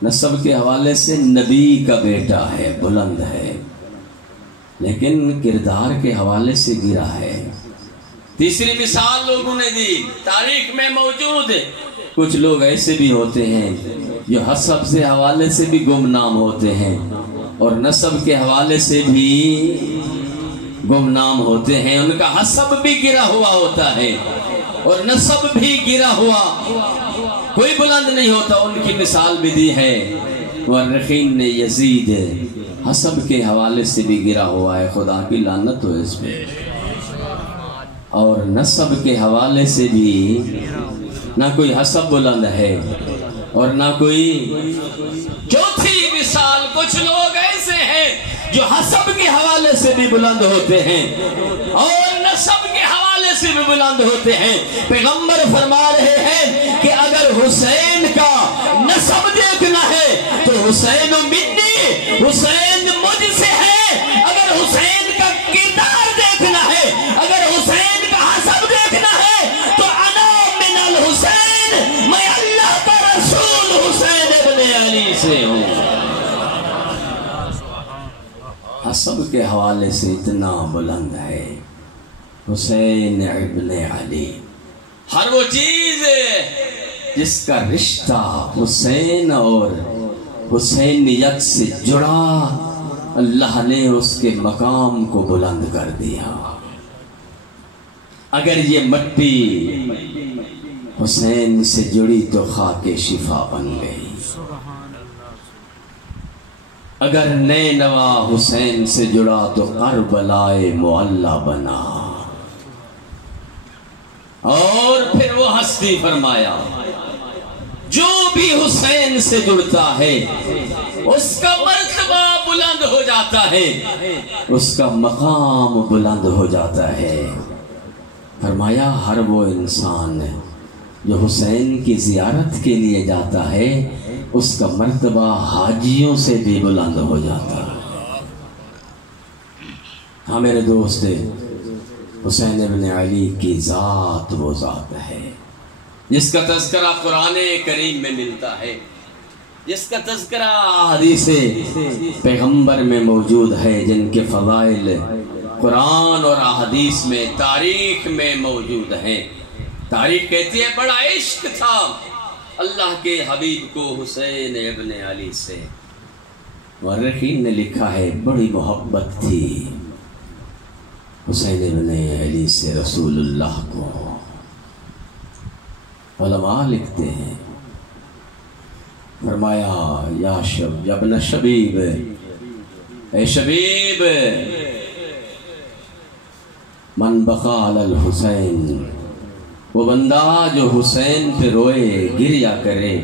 نسب کے حوالے سے نبی کا بیٹا ہے، بلند ہے، لیکن کردار کے حوالے سے گرا ہے۔ تیسری مثال لوگوں نے دی، تاریخ میں موجود ہے، کچھ لوگ ایسے بھی ہوتے ہیں جو حسب سے حوالے سے بھی گمنام ہوتے ہیں اور نسب کے حوالے سے بھی گمنام ہوتے ہیں، ان کا حسب بھی گرا ہوا ہوتا ہے اور نسب بھی گرا ہوا، کوئی بلند نہیں ہوتا۔ ان کی مثال بھی دی ہے مورخین نے، یزید حسب کے حوالے سے بھی گرا ہوا ہے، خدا کی لعنت ہو اس پہ، اور نسب کے حوالے سے بھی نہ کوئی حسب بلند ہے اور نہ کوئی۔ چوتھی مثال، کچھ لوگ ایسے ہیں جو حسب کے حوالے سے بھی بلند ہوتے ہیں اور نسب کے حوالے سے بھی بلند ہوتے ہیں۔ پیغمبر فرما رہے ہیں کہ اگر حسین کا نسب دیکھنا ہے تو حسین منی، حسین مجھ سے ہے۔ اگر حسین کا کردار دیکھنا ہے، اگر حسین کا حسب دیکھنا ہے تو انا من الحسین، میں اللہ کا رسول حسین ابن علی سے ہوں۔ حسب کے حوالے سے اتنا بلند ہے حسین ابن علی۔ ہر وہ چیز جس کا رشتہ حسین اور حسینیت سے جڑا، اللہ نے اس کے مقام کو بلند کر دیا۔ اگر یہ مٹی حسین سے جڑی تو خاک شفا بن گئی، اگر نینوا حسین سے جڑا تو کربلائے معلی بنا۔ اور پھر وہ ہستی فرمایا جو بھی حسین سے جڑتا ہے اس کا مرتبہ بلند ہو جاتا ہے، اس کا مقام بلند ہو جاتا ہے۔ فرمایا ہر وہ انسان جو حسین کی زیارت کے لیے جاتا ہے اس کا مرتبہ حاجیوں سے بھی بلند ہو جاتا ہے۔ ہاں میرے دوست، حسین ابن علی کی ذات وہ ذات ہے جس کا تذکرہ قرآن کریم میں ملتا ہے، جس کا تذکرہ حدیث پیغمبر میں موجود ہے، جن کے فضائل قرآن اور احادیث میں تاریخ میں موجود ہیں۔ تاریخ کہتی ہے بڑا عشق تھا اللہ کے حبیب کو حسین ابن علی سے۔ مورخین نے لکھا ہے بڑی محبت تھی حسین ابن علی سے رسول اللہ کو۔ علماء لکھتے ہیں، فرمایا یا ابن شبیب، اے شبیب، من بقا علی الحسین، وہ بندہ جو حسین پہ روئے گریا کرے،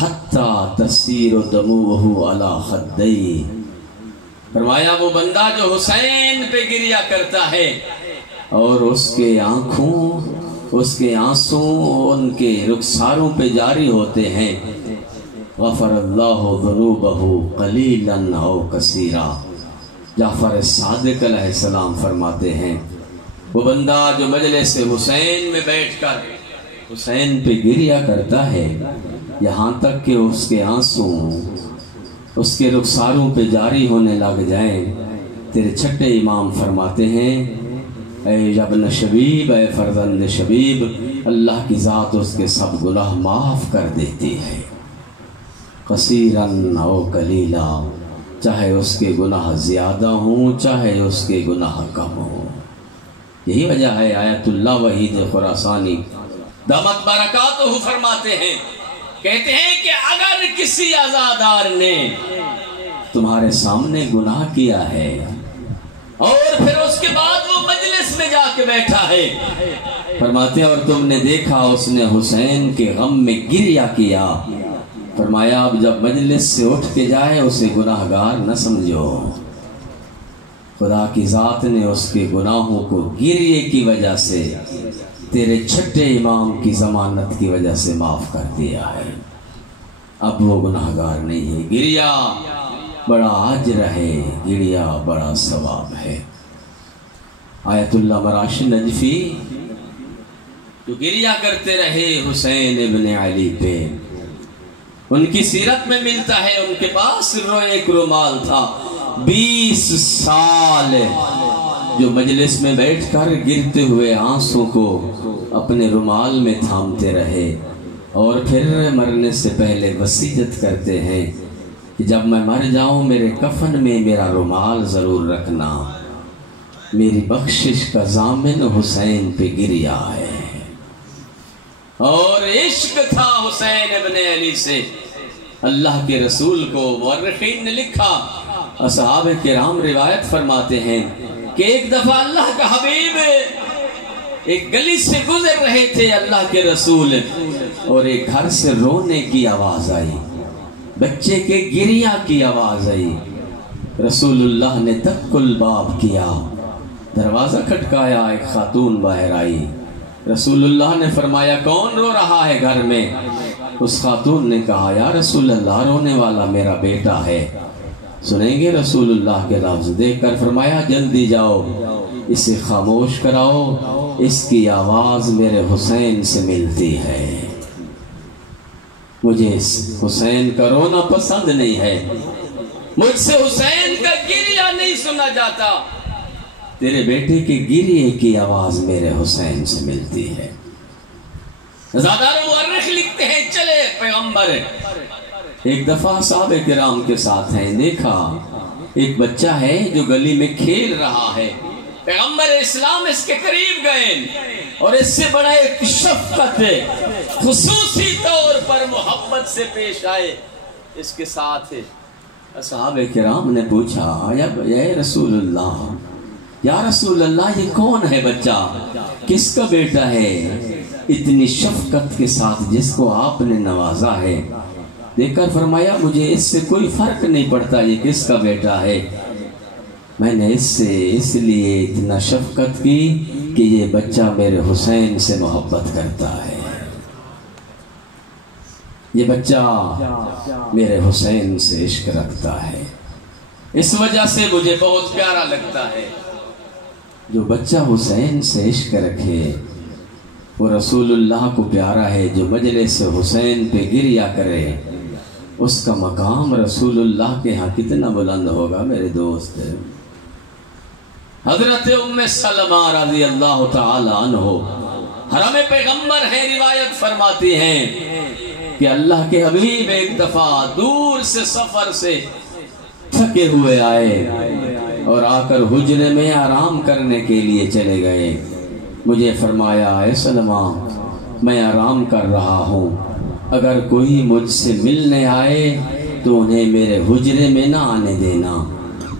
حتی تسیر دموعہ علی خدی، فرمایا وہ بندہ جو حسین پہ گریا کرتا ہے اور اس کے آنسوں ان کے رخساروں پہ جاری ہوتے ہیں، غفر اللہ ذنوبہ قلیلا او کثیرا۔ جعفر صادق علیہ السلام فرماتے ہیں وہ بندہ جو مجلس حسین میں بیٹھ کر حسین پہ گریا کرتا ہے یہاں تک کہ اس کے آنسوں اس کے رخساروں پہ جاری ہونے لگ جائیں، تیرے چھٹے امام فرماتے ہیں اے ابن شبیب، اے فرزند شبیب، اللہ کی ذات اس کے سب گناہ معاف کر دیتی ہے، قصیراً او قلیلا، چاہے اس کے گناہ زیادہ ہوں چاہے اس کے گناہ کم ہوں۔ یہی وجہ ہے آیت اللہ وحید خراسانی دامت برکاتہ فرماتے ہیں، کہتے ہیں کہ اگر کسی عزادار نے تمہارے سامنے گناہ کیا ہے اور پھر اس کے بعد وہ مجلس میں جا کے بیٹھا ہے، فرماتے ہیں اور تم نے دیکھا اس نے حسین کے غم میں گریہ کیا، فرمایا اب جب مجلس سے اٹھ کے جائے اسے گناہگار نہ سمجھو، خدا کی ذات نے اس کے گناہوں کو گریے کی وجہ سے تیرے چھٹے امام کی ضمانت کی وجہ سے معاف کر دیا ہے، اب وہ گناہگار نہیں ہے۔ گریہ بڑا اجر ہے، گریہ بڑا ثواب ہے۔ آیت اللہ مراش نجفی جو گریہ کرتے رہے حسین ابن علی پہ، ان کی سیرت میں ملتا ہے ان کے پاس ایک رومال تھا، 20 سال جو مجلس میں بیٹھ کر گرتے ہوئے آنسوں کو اپنے رومال میں تھامتے رہے، اور پھر مرنے سے پہلے وصیت کرتے ہیں کہ جب میں مر جاؤں میرے کفن میں میرا رومال ضرور رکھنا، میری بخشش کا ضامن حسین پہ گریا ہے۔ اور عشق تھا حسین ابن علی سے اللہ کے رسول کو۔ مورخین نے لکھا، اصحاب کرام روایت فرماتے ہیں کہ ایک دفعہ اللہ کا حبیب ایک گلی سے گزر رہے تھے اللہ کے رسول، اور ایک گھر سے رونے کی آواز آئی، بچے کے گریہ کی آواز آئی۔ رسول اللہ نے دق الباب کیا، دروازہ کھٹکایا، ایک خاتون باہر آئی۔ رسول اللہ نے فرمایا کون رو رہا ہے گھر میں؟ اس خاتون نے کہا یا رسول اللہ رونے والا میرا بیٹا ہے۔ سنیں گے رسول اللہ کے لفظ؟ دیکھ کر فرمایا جلدی جاؤ اسے خاموش کراؤ، اس کی آواز میرے حسین سے ملتی ہے، مجھے حسین کا رونا پسند نہیں ہے، مجھ سے حسین کا گریہ نہیں سنا جاتا، تیرے بیٹے کے گریے کی آواز میرے حسین سے ملتی ہے۔ زیادہ مورخ لکھتے ہیں چلے پیغمبر ایک دفعہ صحابہ کرام کے ساتھ ہیں، دیکھا ایک بچہ ہے جو گلی میں کھیل رہا ہے، پیغمبر اسلام اس کے قریب گئے اور اس سے بڑا ایک شفقت خصوصی طور پر محبت سے پیش آئے، اس کے ساتھ صحابہ کرام نے پوچھا یا رسول اللہ، یا رسول اللہ یہ کون ہے بچہ، کس کا بیٹا ہے اتنی شفقت کے ساتھ جس کو آپ نے نوازا ہے؟ دیکھ کر فرمایا مجھے اس سے کوئی فرق نہیں پڑتا یہ کس کا بیٹا ہے، میں نے اس سے اس لیے اتنا شفقت کی کہ یہ بچہ میرے حسین سے محبت کرتا ہے، یہ بچہ میرے حسین سے عشق رکھتا ہے، اس وجہ سے مجھے بہت پیارا لگتا ہے۔ جو بچہ حسین سے عشق رکھے وہ رسول اللہ کو پیارا ہے، جو مجلس حسین پہ گریہ کرے اس کا مقام رسول اللہ کے ہاں کتنا بلند ہوگا میرے دوست۔ حضرت ام سلمہ رضی اللہ تعالی عنہ حرم پیغمبر ہے، روایت فرماتی ہیں کہ اللہ کے حبیب ایک دفعہ دور سے سفر سے تھکے ہوئے آئے اور آ کر حجرے میں آرام کرنے کے لیے چلے گئے، مجھے فرمایا اے سلمہ میں آرام کر رہا ہوں، اگر کوئی مجھ سے ملنے آئے تو انہیں میرے حجرے میں نہ آنے دینا،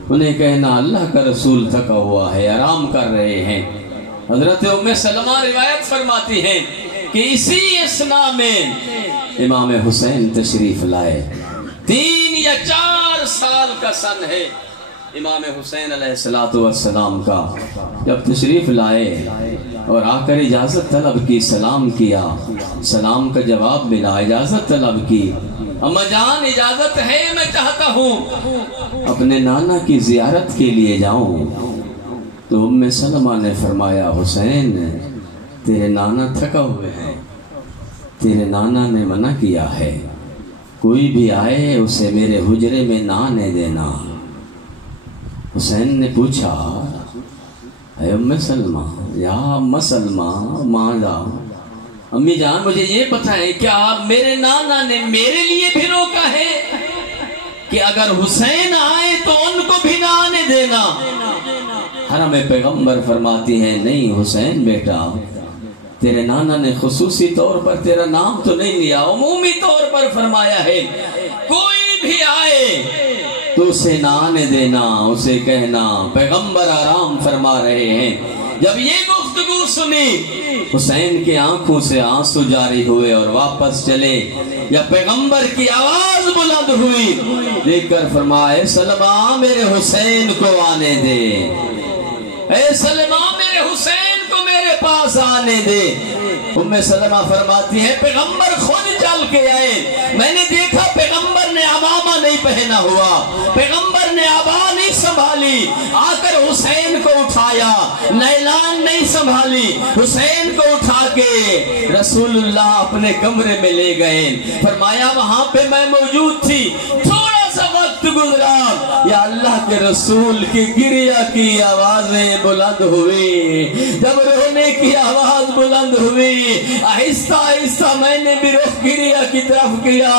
انہیں کہنا اللہ کا رسول تھکا ہوا ہے آرام کر رہے ہیں۔ حضرت ام سلمہ روایت فرماتی ہیں کہ اسی اثناء میں امام حسین تشریف لائے، 3 یا 4 سال کا سن ہے امام حسین علیہ السلام کا، جب تشریف لائے اور آ کر اجازت طلب کی، سلام کیا، سلام کا جواب ملا، اجازت طلب کی، اما جان اجازت ہے میں چاہتا ہوں اپنے نانا کی زیارت کے لیے جاؤں، تو ام سلمہ نے فرمایا حسین تیرے نانا تھکا ہوئے ہیں، تیرے نانا نے منع کیا ہے کوئی بھی آئے اسے میرے حجرے میں نہ آنے دینا۔ حسین نے پوچھا اے ام سلمہ یا ام سلمہ ماذا، امی جان مجھے یہ بتائیں کیا میرے نانا نے میرے لیے بھی روکا ہے کہ اگر حسین آئے تو ان کو بھی نہ آنے دینا؟ حرم پیغمبر فرماتی ہے نہیں حسین بیٹا تیرے نانا نے خصوصی طور پر تیرا نام تو نہیں لیا، عمومی طور پر فرمایا ہے کوئی بھی آئے تو اسے نہ آنے دینا، اسے کہنا پیغمبر آرام فرما رہے ہیں۔ جب یہ گفتگو سنی حسین کے آنکھوں سے آنسو جاری ہوئے اور واپس چلے۔ یا پیغمبر کی آواز بلند ہوئی، دیکھ کر فرمائے سلمہ میرے حسین کو آنے دے، اے سلمہ میرے حسین کو میرے پاس آنے دے۔ سلمہ فرماتی ہے پیغمبر خود چل کے آئے، میں نے دیکھا پیغمبر نے عمامہ نہیں پہنا ہوا، پیغمبر نے عبا نہیں سنبھالی، آ کر حسین کو اٹھایا، نیلان نہیں سنبھالی، حسین کو اٹھا کے رسول اللہ اپنے کمرے میں لے گئے۔ فرمایا وہاں پہ میں موجود تھی، تھوڑا سا وقت گزرا، یا اللہ کے رسول کی گریہ کی آوازیں بلند ہوئی، جب رونے کی آواز بلند ہوئی، آہستہ آہستہ میں نے بھی رخ گریہ کی طرف کیا،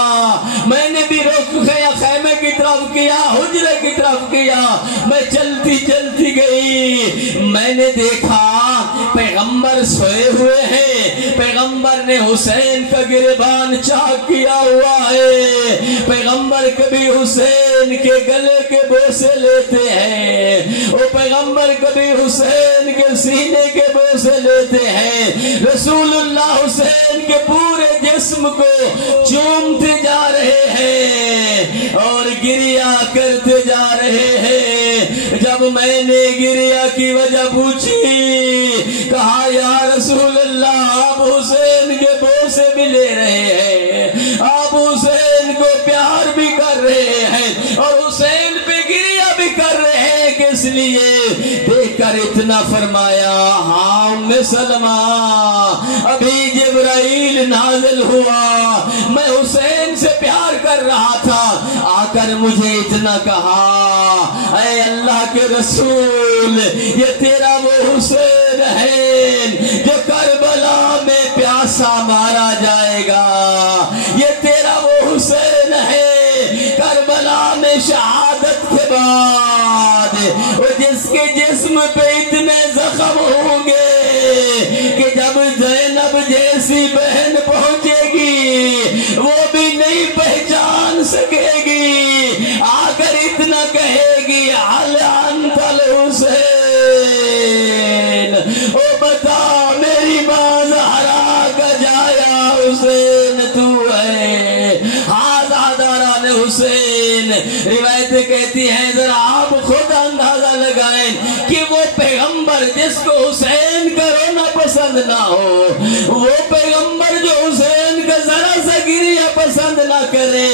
میں نے بھی رخ خیمے کی طرف کیا، حجرے کی طرف کیا، میں چلتی چلتی گئی، میں نے دیکھا پیغمبر سوئے ہوئے ہیں، پیغمبر نے حسین کا گریبان چاک کیا ہوا ہے، پیغمبر کبھی حسین کے گلے کے بوسے لیتے ہیں، وہ پیغمبر کبھی حسین کے سینے کے بوسے لیتے ہیں، رسول اللہ حسین کے پورے جسم کو چومتے جا رہے ہیں اور گریہ کرتے جا رہے ہیں۔ جب میں نے گریہ کی وجہ پوچھی، کہا یا رسول اللہ آپ حسین کے بوسے بھی لے رہے ہیں، آپ حسین کو پیار بھی کر رہے ہیں اور حسین پہ گریہ بھی کر رہے ہیں، کس لیے؟ دیکھ کر اتنا فرمایا ہاں ام سلمہ ابھی جبرائیل نازل ہوا، میں حسین سے پیار کر رہا تھا، آ کر مجھے اتنا کہا اے اللہ کے رسول یہ تیرا وہ حسین ہے جو کربلا میں پیاسا مارا جائے گا، یہ تیرا وہ حسین ہے کربلا میں شہادت کے بعد وہ جس کے جسم پہ اتنے زخم ہوں گے کہ جب زینب جیسی بہن پہنچے گی وہ بھی نہیں پہچان سکے گی، آ کر اتنا کہے گی ہل انت الحسین، او بتا میری ماں زہرا کا جایا حسین تو ہے، ہازاداران حسین۔ روایت کہتی ہے ذرا آپ خود اندازہ لگائیں کہ وہ پیغمبر جس کو حسین کا رونا پسند نہ ہو، وہ پیغمبر جو حسین کا ذرا سا گریہ پسند نہ کرے،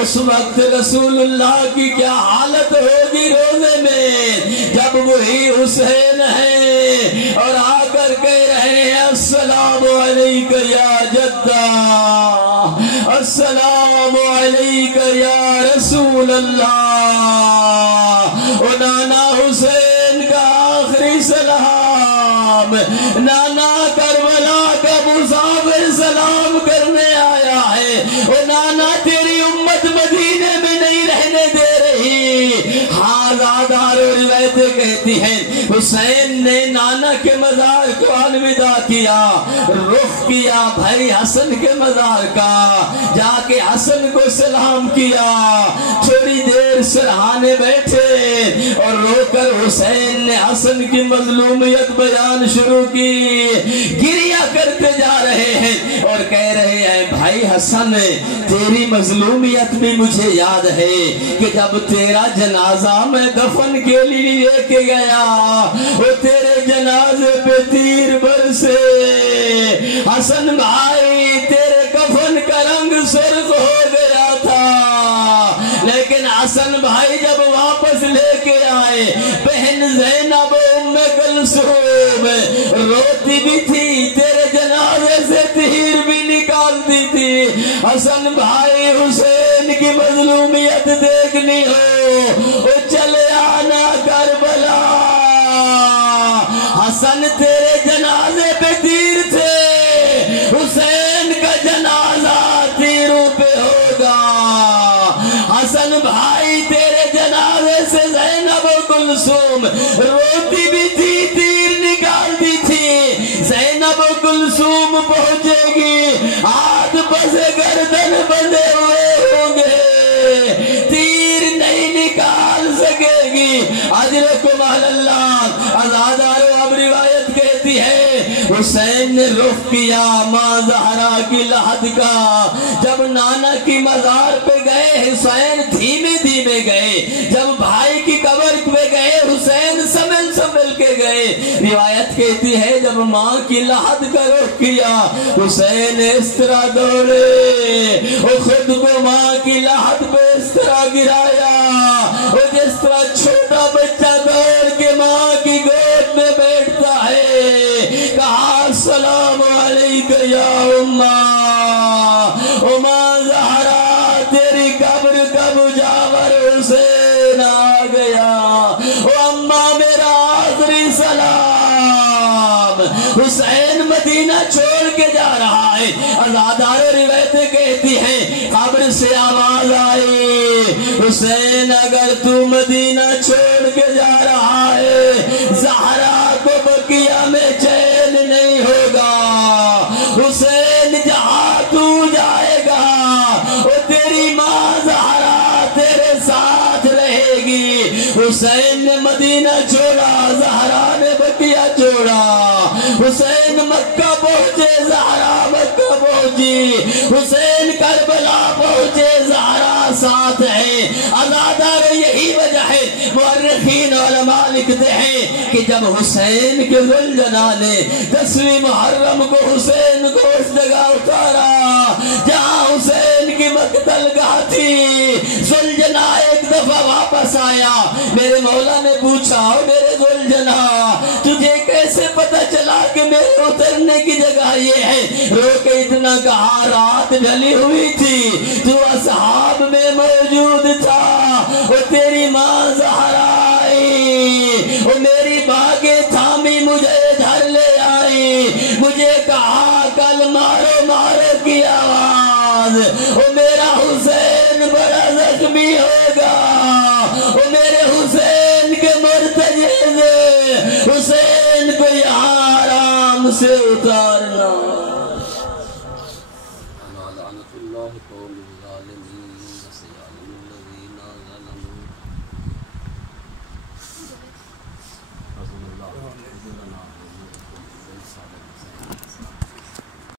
اس وقت رسول اللہ کی کیا حالت ہوگی روزے میں جب وہی حسین ہے اور آ کر کہہ رہے ہیں السلام علیک یا جدہ، السلام علیک یا رسول اللہ، او نانا حسین کا آخری سلام، نانا کربلا کا مسافر سلام کرنے آیا ہے، او نانا تیری امت مدینے میں نہیں رہنے دے رہی۔ ہازادار روایتیں کہتی ہیں حسین نے نانا کے مزار کو الوداع کیا، رخ کیا بھائی حسن کے مزار کا، جا کے حسن کو سلام کیا، تھوڑی دیر سرہانے بیٹھے اور رو کر حسین نے حسن کی مظلومیت بیان شروع کی، گریہ کرتے جا رہے ہیں اور کہہ رہے ہیں بھائی حسن تیری مظلومیت بھی مجھے یاد ہے کہ جب تیرا جنازہ میں دفن کے لیے لے کے گیا وہ تیرے جنازے پہ تیر برسے، حسن بھائی تیرے کفن کا رنگ سرخ ہو گیا تھا، لیکن حسن بھائی جب واپس لے کے آئے بہن زینب ام کلثوم روتی بھی تھی، تیرے جنازے سے تیر بھی نکالتی تھی، حسن بھائی حسین کی مظلومیت دیکھنی ہو وہ چلے آنا کربلا، حسن تیرے جنازے پہ تیر تھے، حسین کا جنازہ تیروں پہ ہوگا، حسن بھائی تیرے جنازے سے زینب و کلثوم روتی بھی تھی، تیر نکالتی تھی، زینب و کلثوم گی اجرکم علی اللہ۔ ازادارو اب روایت کہتی ہے حسین نے رخ کیا ماں زہرا کی لحد کا۔ جب نانا کی مزار پہ گئے حسین دھیمے دھیمے گئے، جب بھائی کی قبر پہ گئے حسین سنبھل سنبھل کے گئے۔ روایت کہتی ہے جب ماں کی لحد کا رخ کیا حسین اس طرح دوڑے، وہ خود کو ماں کی لحد پہ اس طرح گرایا، وہ جس طرح چھوٹا بچہ دوڑ کے ماں کی گود میں بیٹھتا ہے، کہا السلام علیکہ یا اماں زہرا، تیری قبر کا مجاور حسین آ گیا، او اماں میرا آخری سلام۔ حسین مدینہ چھوڑ کے جا رہا ہے، ازادار روایتیں کہتی ہیں قبر سے آواز آئی حسین اگر تو مدینہ چھوڑ کے جا رہا ہے زہرا کو بقیہ میں چین نہیں ہوگا، حسین جہاں تو جائے گا وہ تیری ماں زہرا تیرے ساتھ رہے گی۔ حسین نے مدینہ چھوڑا، زہرا نے بقیہ چھوڑا، حسین مکہ پہنچے، زہرا مکہ پہنچی، حسین کربلا پہنچے، زہرا ساتھ ہے۔ ازادار یہی وجہ ہے مورخین علماء لکھتے ہیں کہ جب حسین کے ذوالجلال نے 10ویں محرم کو حسین کو اس جگہ اتارا جہاں حسین کی مقتل گاہ تھی، ذوالجلال ایک دفعہ واپس آیا، میرے مولا نے پوچھا میرے ذوالجلال تجھے کیسے پتا چلا کہ میرے اترنے کی جگہ یہ ہے؟ رو کے اتنا کہا رات ڈھلی ہوئی تھی، تو اصحاب میں موجود تھا، وہ تیری ماں زہرا آئی، وہ میری باگیں تھامی مجھے ادھر لے آئی، مجھے کہا کل مارو مارو کی آواز، وہ میرا حسین بڑا زخمی ہوگا، وہ میرے حسین کے مرتجے سے حسین کو یہاں آرام سے اتارنا۔